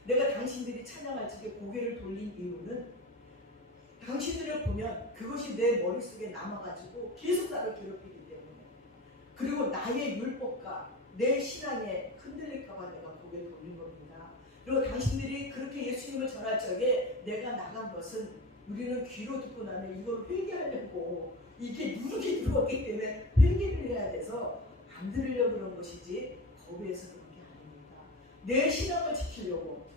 내가 당신들이 찬양할 적에 고개를 돌린 이유는 당신들을 보면 그것이 내 머릿속에 남아가지고 계속 나를 괴롭히기 때문에, 그리고 나의 율법과 내 신앙에 흔들릴까봐 내가 고개를 돌린 겁니다. 그리고 당신들이 그렇게 예수님을 전할 적에 내가 나간 것은 우리는 귀로 듣고 나면 이걸 회개하려고 이게 누룩이 들어왔기 때문에 회개를 해야 돼서 안 들으려고 그런 것이지 거부해서 그런 게 아닙니다. 내 신앙을 지키려고,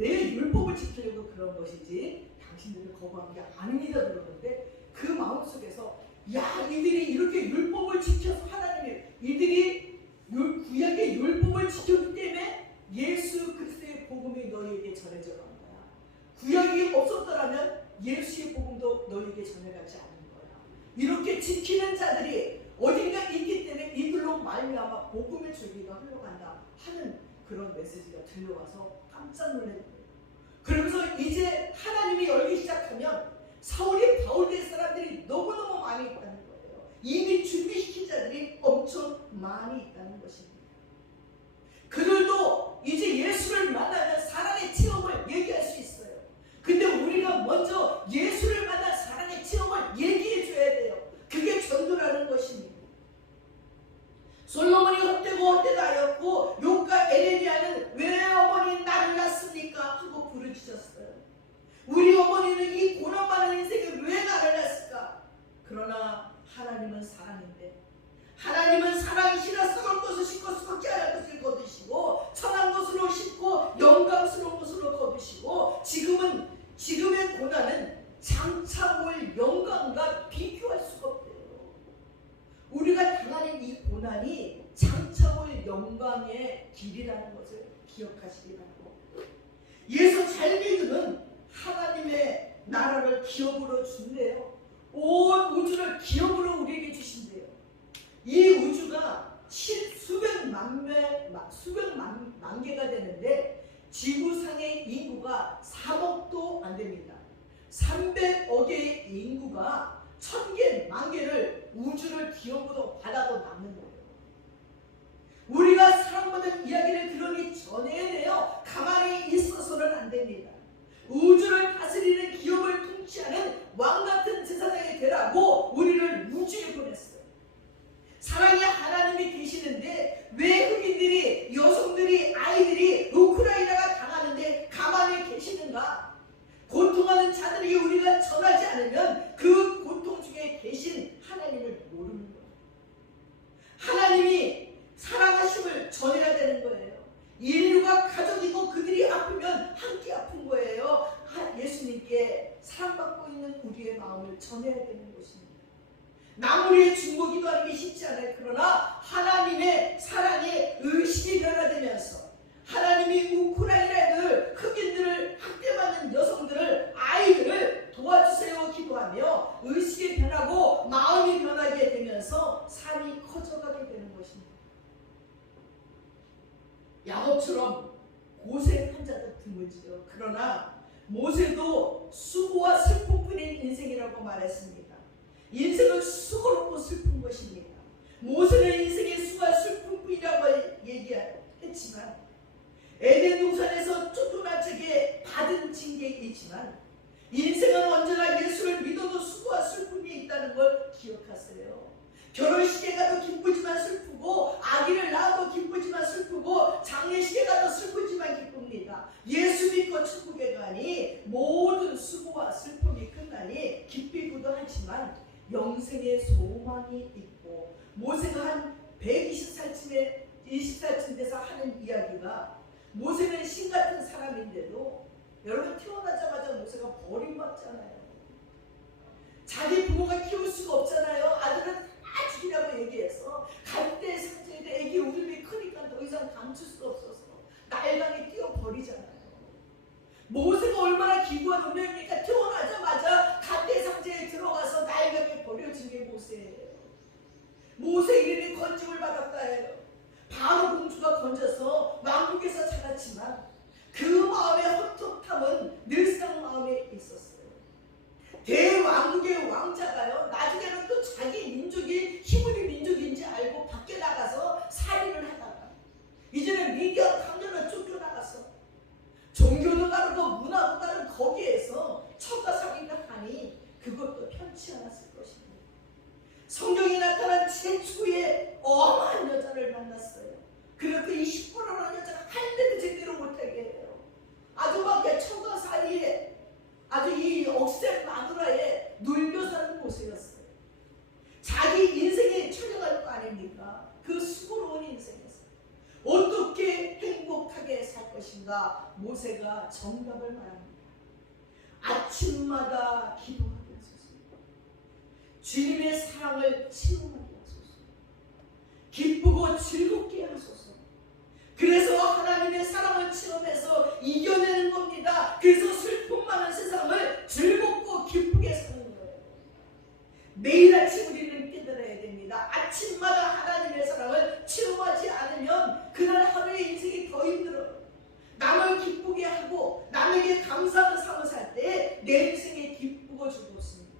내 율법을 지키려고 그런 것이지 당신들을 거부한 게 아닙니다 그러는데 그 마음속에서 야 이들이 이렇게 율법을 지켜서 하나님이 이들이 구약의 율법을 지켰기 때문에 예수 그리스도의 복음이 너희에게 전해져 간 거야. 구약이 없었더라면 예수의 복음도 너희에게 전해가지 않는 거야. 이렇게 지키는 자들이 어딘가 있기 때문에 이들로 말미암아 복음의 줄기가 흘러간다 하는 그런 메시지가 들려와서 깜짝 놀란 거예요. 그러면서 이제 하나님이 열기 시작하면 사울이 바울된 사람들이 너무너무 많이 있다는 거예요. 이미 준비시킨 자들이 엄청 많이 있다는 것입니다. 그들도 이제 예수를 만나면 사랑의 체험을 얘기할 수 있어요. 근데 우리가 먼저 예수를 만난 사랑의 체험을 얘기해 줘야 돼요. 그게 전도라는 것입니다. 솔로몬이 헛되고 욥과 에레미야는 왜 어머니 나를 낳습니까? 하고 부르짖었어요. 우리 어머니는 이 고난 많은 인생에 왜 나를 낳았을까? 그러나 하나님은 사랑인데 하나님은 사랑이시라 썩을 것을 씻고 썩지 않을 것을 거두시고 천한 것으로 씻고 영광스러운 것으로 거두시고 지금의 고난은 장차 올 영광과 비교할 수가 없대요. 우리가 당하는 이 고난이 장차 올 영광의 길이라는 것을 기억하시기 바랍니다. 예수 잘 믿으면 하나님의 나라를 기업으로 준대요. 온 우주를 기업으로 우리에게 주신대요. 이 우주가 수백만 개가 되는데 지구상의 인구가 3억도 안 됩니다. 300억의 인구가 1000개, 10,000개를 우주를 기업으로 받아도 남는 거예요. 우리가 사랑받은 이야기를 들으니 전해야 돼요. 가만히 있어서는 안 됩니다. 우주를 다스리는 기업을 통치하는 왕같은 제사장이 되라고 우리를 우주에 보냈어요. 사랑의 하나님이 계시는데 왜 흑인들이, 여성들이, 아이들이 우크라이나가 당하는데 가만히 계시는가? 고통하는 자들에게 우리가 전하지 않으면 그 고통 중에 계신 하나님을 모르는 거예요. 하나님이 사랑하심을 전해야 되는 거예요. 인류가 가족이고 그들이 아프면 함께 아픈 거예요. 예수님께 사랑받고 있는 우리의 마음을 전해야 되는 것입니다. 나무리의 중보기도 하는 게 쉽지 않아요. 그러나 하나님의 사랑에 의식이 변화되면서 하나님이 우크라이나를, 흑인들을, 학대받는 여성들을, 아이들을 도와주세요 기도하며 의식이 변하고 마음이 변하게 되면서 삶이 커져가게 되는 것입니다. 야곱처럼 고생한 자도 드물지요. 그러나 모세도 수고와 슬픔뿐인 인생이라고 말했습니다. 인생은 수고롭고 슬픈 것입니다. 모세는 인생의 수고와 슬픔뿐이라고 얘기했지만 에덴 동산에서 쫓겨난 적에 받은 징계이지만 인생은 언제나 예수를 믿어도 수고와 슬픔이 있다는 걸 기억하세요. 결혼식에 가도 기쁘지만 슬프고 아기를 낳아도 기쁘지만 슬프고 장례식에 가도 슬프지만 기쁩니다. 예수 믿고 천국에 가니 모든 수고와 슬픔이 끝나니 기쁘기도 하지만 영생의 소망이 있고 모세가 한 120살쯤 돼서 하는 이야기가 모세는 신 같은 사람인데도 여러분 태어나자마자 모세가 버림받잖아요. 자기 부모가 키울 수가 없잖아요. 아들은 다 죽이라고 얘기해서 갈대 상처에 애기 울음이 크니까 더 이상 감출 수 없어서 날강에 뛰어버리잖아요. 모세가 얼마나 기구한 운명입니까? 태어나자마자 갈대 상자에 들어가서 날강에 버려진 게 모세예요. 모세 이름이 건짐을 받았다 해요. 바로 공주가 건져서 왕국에서 자랐지만 그 마음의 헛헛함은 늘상 마음에 있었어요. 대왕국의 왕자가요 나중에는 또 자기 민족이 히브리 민족인지 알고 밖에 나가서 살인을 하다가 이제는 미디어 강렬한 쫓겨나가서 종교도 다르고 문화도 다른 거기에서 처가살인을 하니 그것도 편치 않았을 것입니다. 성경에 나타난 최초의 엄한 여자를 만났어요. 그렇게 이 시뻘겋은 여자가 할 때도 제대로 못하게 해요. 아주 막 처가 사이에 아주 이 억셉 마누라에 눌려 사는 모습이었어요. 자기 인생에 처려갈 거 아닙니까? 그 수고로운 인생에서 어떻게 행복하게 살 것인가 하시니까 모세가 정답을 말합니다. 아침마다 기도하게 하소서. 주님의 사랑을 체험하게 하소서. 기쁘고 즐겁게 하소서. 그래서 하나님의 사랑을 체험해서 이겨내는 겁니다. 그래서 슬픔 많은 세상을 즐겁고 기쁘게 사는 거예요. 매일 아침 우리는 깨달아야 됩니다. 아침마다 하나님의 사랑을 체험하지 않으면 그날 하루의 인생이 더 힘들어요. 남을 기쁘게 하고 남에게 감사하는 삶을 살 때 내 인생이 기쁘고 즐겁습니다.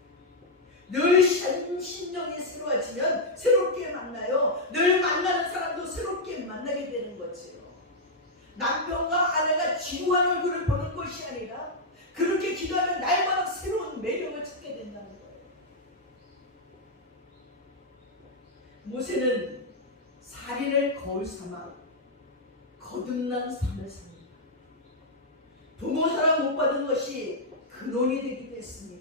늘 신령이 새로워지면 새롭게 만나요. 늘 만나는 사람도 새롭게 만나게 되는 거지요. 남편과 아내가 지루한 얼굴을 보는 것이 아니라 그렇게 기도하면 날마다 새로운 매력을 찾게 된다는 거예요. 모세는 살인을 거울 삼아 거듭난 삶을 삽니다. 부모 사랑 못 받은 것이 근원이 되기도 했습니다.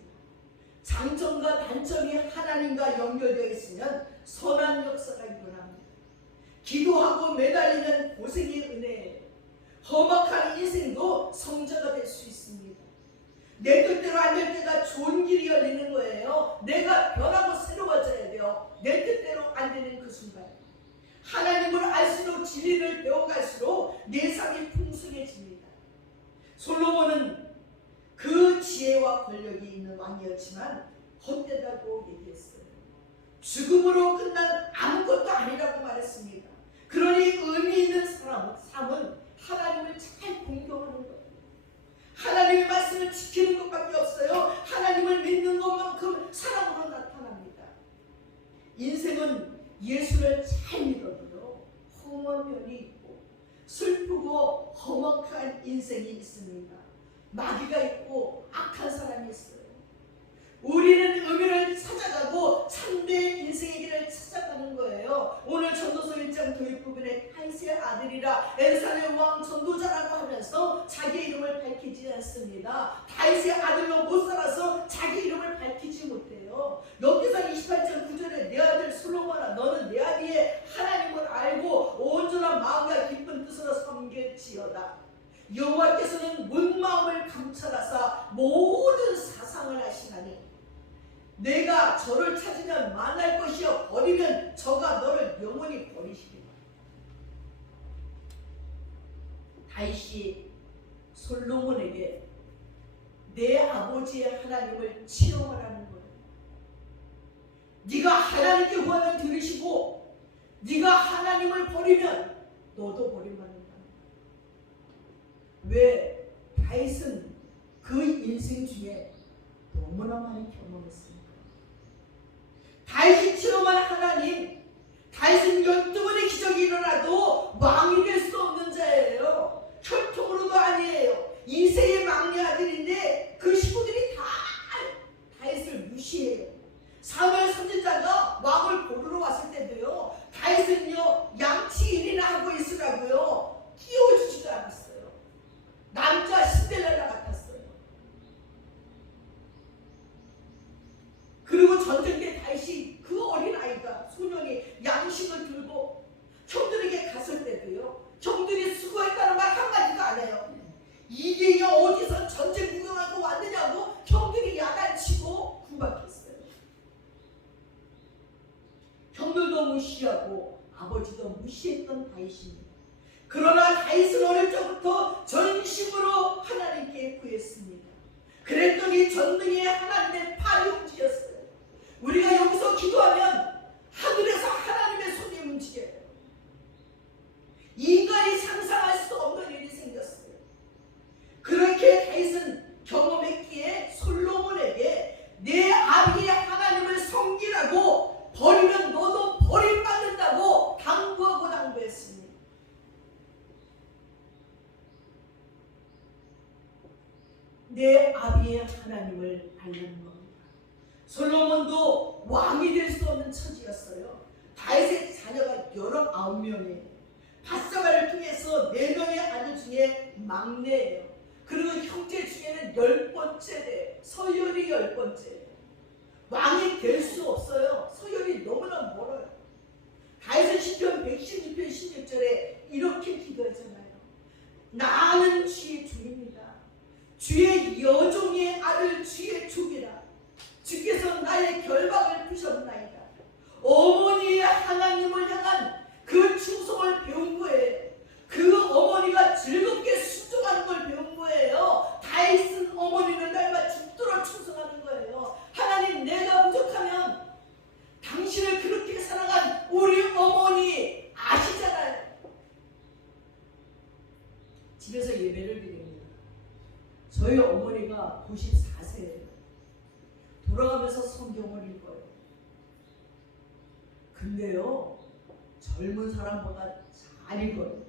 장점과 단점이 하나님과 연결되어 있으면 선한 역사가 일어납니다. 기도하고 매달리면 고생의 은혜예요. 험악한 인생도 성자가 될 수 있습니다. 내 뜻대로 안 될 때가 좋은 길이 열리는 거예요. 내가 변하고 새로워져야 돼요. 내 뜻대로 안 되는 그 순간 하나님을 알수록 진리를 배워갈수록 내 삶이 풍성해집니다. 솔로몬은 그 지혜와 권력이 있는 왕이었지만 헛되다고 얘기했어요. 죽음으로 끝난 아무것도 아니라고 말했습니다. 그러니 의미 있는 삶은 하나님을 잘 공경하는 거예요. 하나님의 말씀을 지키는 것밖에 없어요. 하나님을 믿는 것만큼 사랑으로 나타납니다. 인생은 예수를 잘 믿어도요 험한 면이 있고 슬프고 험악한 인생이 있습니다. 마귀가 있고 악한 사람이 있어요. 우리는 의미를 찾아가고 참된 인생의 길을 찾아가는 거예요. 오늘 전도서 1장 도입 부분에 다윗의 아들이라 엔산의 왕 전도자라고 하면서 자기 이름을 밝히지 않습니다. 다윗의 아들로 못 살아서 자기 이름을 밝히지 못해요. 역대상 28장 9절에 내 아들 솔로몬아 너는 내 아비의 하나님을 알고 온전한 마음과 깊은 뜻으로 섬길지어다. 여호와께서는 문 마음을 감찰하사 모든 사상을 아시나니 내가 저를 찾으면 만날 것이요 버리면 저가 너를 영원히 버리시리라. 다윗이 솔로몬에게 내 아버지의 하나님을 체험하라는 거예요. 네가 하나님께 구하면 들으시고 네가 하나님을 버리면 너도 버림받는다. 왜? 다윗은 그 인생 중에 너무나 많이 경험했습니다. 다윗이 체험한 하나님, 다윗은 12번의 기적이 일어나도 왕이 될 수 없는 자예요. 혈통으로도 아니에요. 이세의 막내 아들인데 그 식구들이 다 다윗을 무시해요. 사무엘 선지자가 왕을 고르러 왔을 때도요 다윗은요 양치 일이나 하고 있으라고요 끼워주지도 않았어요. 남자 신데렐라 같았어요. 그리고 전쟁 때 다윗이 그 어린 아이가 소년이 양식을 들고 형들에게 갔을 때도요 형들이 수고했다는 말 한마디도 안 해요. 이게 어디서 전쟁 구경하고 왔느냐고 형들이 야단치고 구박했어요. 형들도 무시하고 아버지도 무시했던 다윗입니다. 그러나 다윗은 어릴 적부터 전심으로 하나님께 구했습니다. 그랬더니 전능의 하나님의 팔이 움직였어요. 우리가 여기서 기도하면 하늘에서 하나님의 손이 움직여요. 인간이 상상할 수 없는 일이 생겼어요. 그렇게 다윗은 경험했기에 솔로몬에게 내 아비의 하나님을 섬기라고 버리면 너도 버림받는다고 당부하고 당부했습니다. 내 아비의 하나님을 알는 겁니다. 솔로몬도 왕이 될 수 없는 처지였어요. 다윗의 자녀가 19명이에요. 밧사바를 통해서 4명의 아들 중에 막내예요. 그리고 형제 중에는 10번째래. 서열이 10번째예요. 왕이 될 수 없어요. 서열이 너무나 멀어요. 다윗은 시편 116편 16절에 이렇게 기도하잖아요. 나는 주의 종입니다. 주의 여종의 아들 주의 종이라. 주께서 나의 결박을 푸셨나이다. 어머니의 하나님을 향한 그 충성을 배운 거예요. 그 어머니가 즐겁게 순종하는 걸 배운 거예요. 다윗은 어머니를 닮아 죽도록 충성하는 거예요. 하나님, 내가 부족하면 당신을 그렇게 사랑한 우리 어머니 아시잖아요. 집에서 예배를 드립니다. 저희 어머니가 94세예요. 돌아가면서 성경을 읽어요. 근데요, 젊은 사람보다 잘 읽어요.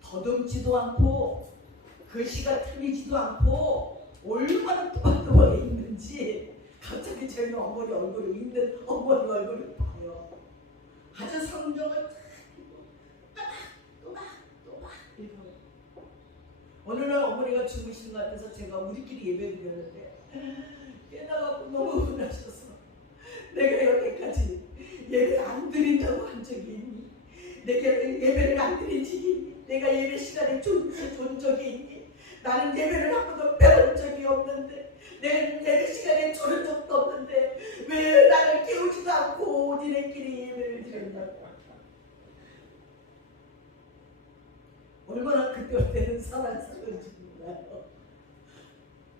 더듬지도 않고 글씨가 틀리지도 않고 얼마나 또박또박 읽는지 갑자기 저희 어머니 얼굴을 읽는 어머니 얼굴을 봐요. 아주 성경을 또박 읽어요. 어느 날 어머니가 죽으신 것 같아서 제가 우리끼리 예배 드렸는데 깨나가고 너무 분하셔서 내가 여태까지 예배 안 드린다고 한 적이 있니? 내가 예배를 안 드린 적이 있니? 내가 예배 시간에 준 적이 있니? 나는 예배를 한 번도 빼본 적이 없는데, 내 예배 시간에 졸은 적도 없는데 왜 나를 깨우지도 않고 니네끼리 예배를 드린다고? 얼마나 그때는 사랑스러운지 몰라요.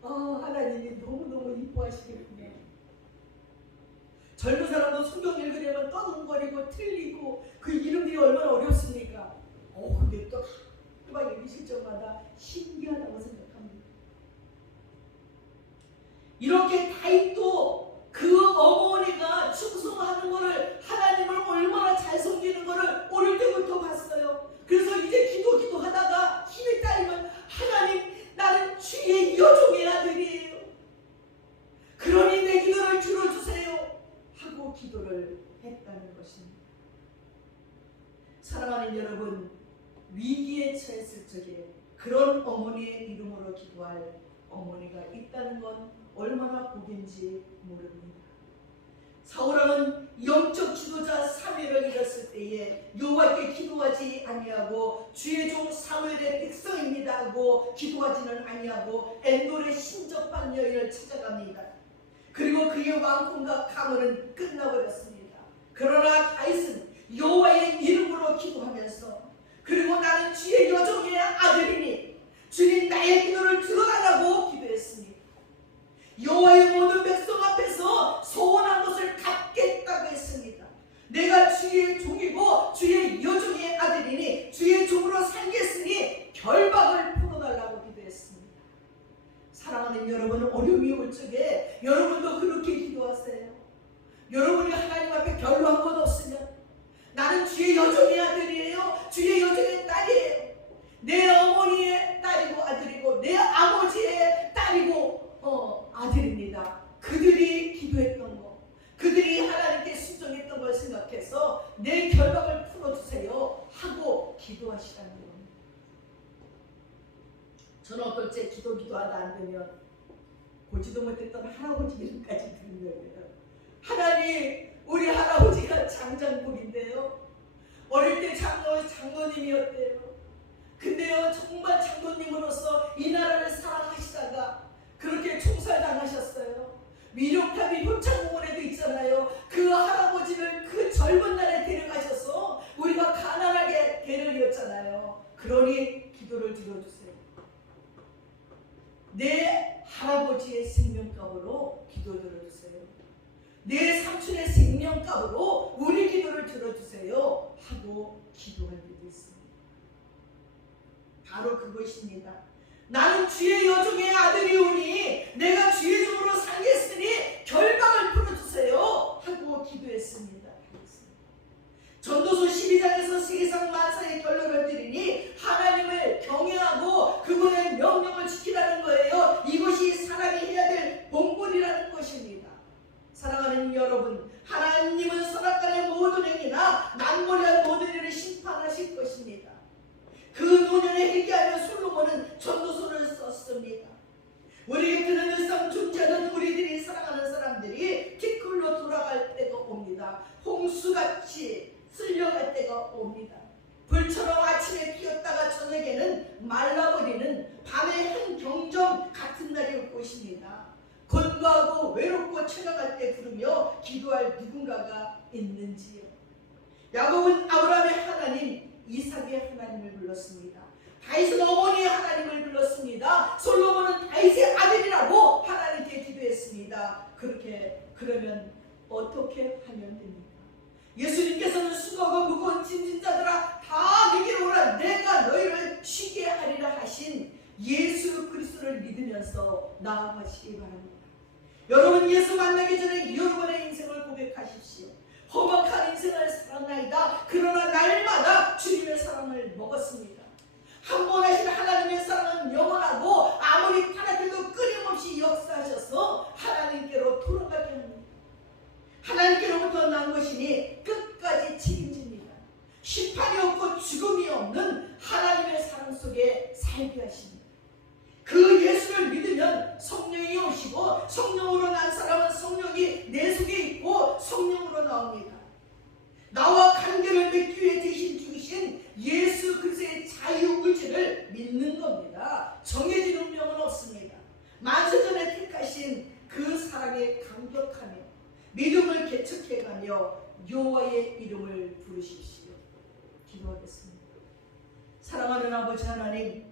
하나님이 너무너무 이뻐하시겠구나. 젊은 사람도 성경 읽으려면 떠둥거리고 틀리고 그 이름들이 얼마나 어렵습니까? 근데 또 막 읽으실 적마다 신기하다고 생각합니다. 이렇게 다윗도 그 어머니가 충성하는 거를, 하나님을 얼마나 잘 섬기는 거를 어릴 때부터 봤어요. 그래서 이제 기도하다가 힘이 따이면 하나님, 나는 주의 여종의 아들이에요. 그러니 내 기도를 들어주세요 하고 기도를 했다는 것입니다. 사랑하는 여러분, 위기에 처했을 적에 그런 어머니의 이름으로 기도할 어머니가 있다는 건 얼마나 복인지 모릅니다. 사울왕은 영적 지도자 사무엘을 잃었을 때에 여호와께 기도하지 아니하고 주의 종 사무엘의 백성입니다 하고 기도하지는 아니하고 엔돌의 신접한 여인을 찾아갑니다. 그리고 그의 왕궁과 가문은 끝나버렸습니다. 그러나 다윗은 여호와의 이름으로 기도하면서, 그리고 나는 주의 여종의 아들이니 주님 나의 기도를 들어달라고 기도했습니다. 여호와의 모든 백성 앞에서 소원한 것을 갚겠다고 했습니다. 내가 주의 종이고 주의 여종의 아들이니 주의 종으로 살겠으니 결박을 풀어달라고 기도했습니다. 사랑하는 여러분, 어려움이 올 적에 여러분도 그렇게 기도하세요. 여러분이 하나님 앞에 결박한 것 없으면, 나는 주의 여종의 아들이에요. 주의 여종의 딸이에요. 내 어머니의 딸이고 아들이고 내 아버지의 딸이고 아들입니다. 그들이 기도했던 거, 그들이 하나님께 순종했던 걸 생각해서 내 결박을 풀어주세요 하고 기도하시라는 겁니다. 저는 어떨 때 기도하다 안 되면 보지도 못했던 할아버지 이름까지 드는 거예요. 하나님, 우리 할아버지가 장장국인데요, 어릴 때 장로님이었대요. 근데요, 정말 장로님으로서 이 나라를 사랑하시다가 그렇게 총살당하셨어요. 미륵탑이 효창공원에도 있잖아요. 그 할아버지를 그 젊은 날에 데려가셔서 우리가 가난하게 데려이었잖아요. 그러니 기도를 들어주세요. 내 할아버지의 생명값으로 기도 들어주세요. 내 삼촌의 생명값으로 우리 기도를 들어주세요 하고 기도할 때도 있습니다. 바로 그것입니다. 나는 주의 여종의 아들이오니 내가 주의 종으로 살겠으니 결박을 풀어주세요 하고 기도했습니다. 전도서 12장에서 세상 만사의 결론을 드리니 하나님을 경외하고 그분의 명령을 지키라는 거예요. 이것이 사람이 해야 될 본분이라는 것입니다. 사랑하는 여러분, 하나님은 선악간의 모든 행위나 남모리한 모든 일을 심판하실 것입니다. 그 노년에 회개하며 솔로몬은 전도서를 썼습니다. 우리 곁에는 늘상 존재하는 우리들이 사랑하는 사람들이 티끌로 돌아갈 때가 옵니다. 홍수같이 쓸려갈 때가 옵니다. 불처럼 아침에 피었다가 저녁에는 말라버리는 밤의 한 경점 같은 날이 올 것입니다. 곤고하고 외롭고 처량할 때 부르며 기도할 누군가가 있는지요. 야곱은 아브라함의 하나님, 이삭의 하나님을 불렀습니다. 다윗은 어머니의 하나님을 불렀습니다. 솔로몬은 다윗의 아들이라고 하나님께 기도했습니다. 그러면 어떻게 하면 됩니까? 예수님께서는 수고하고 무거운 짐진 자들아 다 내게로 오라, 내가 너희를 쉬게 하리라 하신 예수 그리스도를 믿으면서 나아가시기 바랍니다. 여러분, 예수 만나기 전에 여러분의 인생을 고백하십시오. 험악한 인생을 살았나이다. 그러나 날마다 주님의 사랑을 먹었습니다. 한 번 하신 하나님의 사랑은 영원하고 아무리 타락해도 끊임없이 역사하셔서 하나님께로 돌아가게 합니다. 하나님께로부터 난 것이니 끝까지 책임집니다. 심판이 없고 죽음이 없는 하나님의 사랑 속에 살게 하십니다. 그 예수를 믿으면 성령이 오시고, 성령으로 난 사람은 성령이 내 속에 있고 성령으로 나옵니다. 나와 관계를 맺기 위해 대신 죽으신 예수 그리스도의 자유의지를 믿는 겁니다. 정해진 운명은 없습니다. 만세전에 택하신 그 사랑에 감격하며 믿음을 개척해가며 여호와의 이름을 부르십시오. 기도하겠습니다. 사랑하는 아버지 하나님,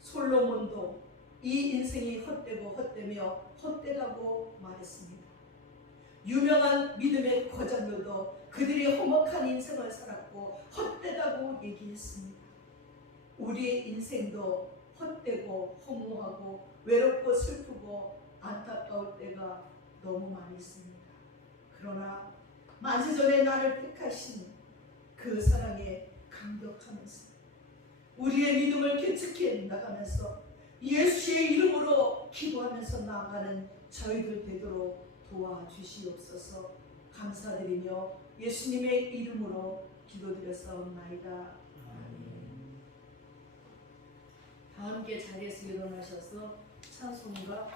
솔로몬도 이 인생이 헛되며 헛되다고 말했습니다. 유명한 믿음의 거장들도 그들이 험악한 인생을 살았고 헛되다고 얘기했습니다. 우리의 인생도 헛되고 허무하고 외롭고 슬프고 안타까울 때가 너무 많이 있습니다. 그러나 만세전에 나를 택하신 그 사랑에 감격하면서 우리의 믿음을 개척해 나가면서 예수의 이름으로 기도하면서 나아가는 저희들 되도록 도와주시옵소서. 감사드리며 예수님의 이름으로 기도드렸사옵나이다. 다 함께 자리에서 일어나셔서 찬송가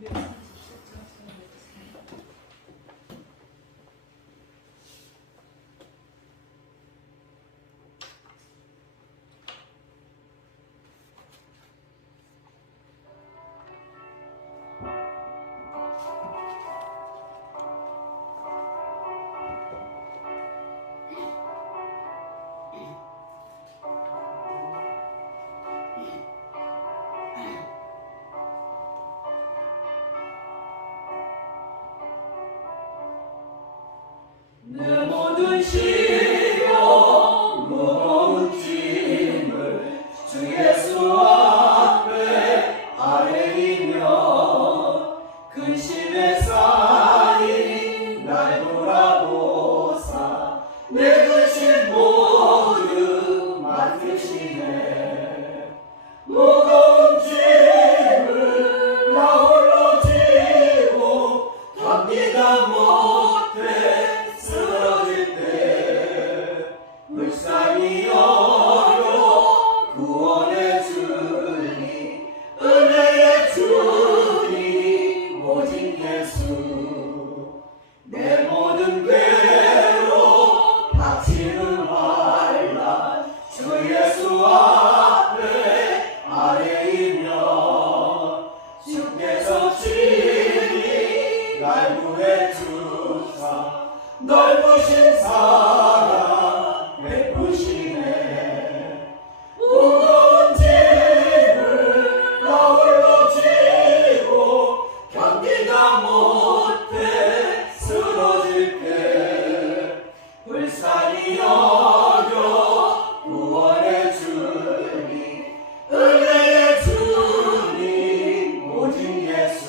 337장 찬송하겠습니다. 내 모든 시련 무거운 짐을 주 예수 앞에 아뢰이며 근심에 쌓인 날 돌아보사 내 근심 모두 맡으시네. 무거운 짐을 나 홀로 지고 견디다 못해 쓰러질 때 불쌍히 여겨 구원의 주님, 은혜의 주님 오직 예수. 내 모든 괴로 닥치는 환난 주 예수 앞에 아뢰이며 주께서 친히 날 구해 주사 넓으신 사랑 베푸시네. 무거운 짐을 나 홀로 지고 견디다 못해 쓰러질 때 불쌍히 여겨 구원의 주님, 은혜의 주님 오직 예수.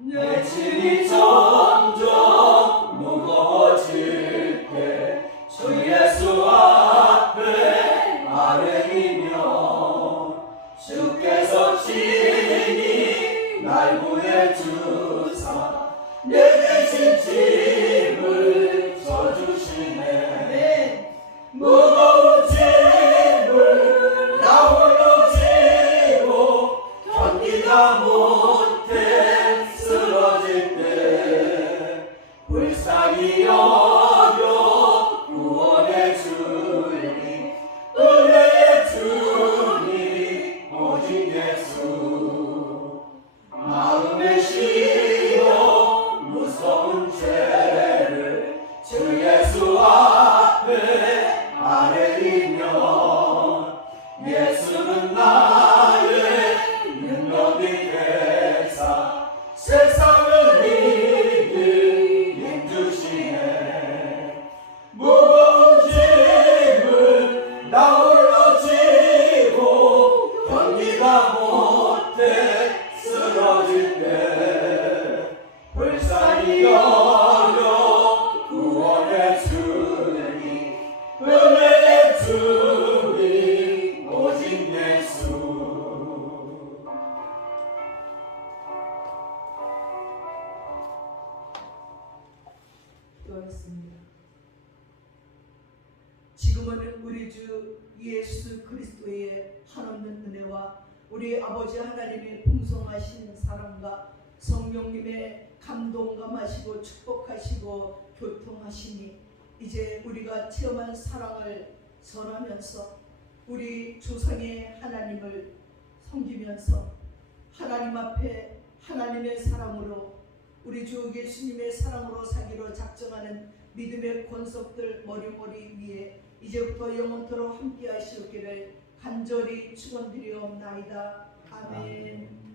내 짐이 점점 무거워질 때 주 예수 앞에 아뢰이며 주께서 친히 날 구해 주 지금은 우리 주 예수 그리스도의 한없는 은혜와 우리 아버지 하나님의 풍성하신 사랑과 성령님의 감동감하시고 축복하시고 교통하시니 이제 우리가 체험한 사랑을 전하면서 우리 조상의 하나님을 섬기면서 하나님 앞에 하나님의 사랑으로 우리 주 예수님의 사랑으로 살기로 작정하는 믿음의 권속들 머리머리 위에 이제부터 영원토록 함께 하시옵기를 간절히 축원드리옵나이다. 아멘.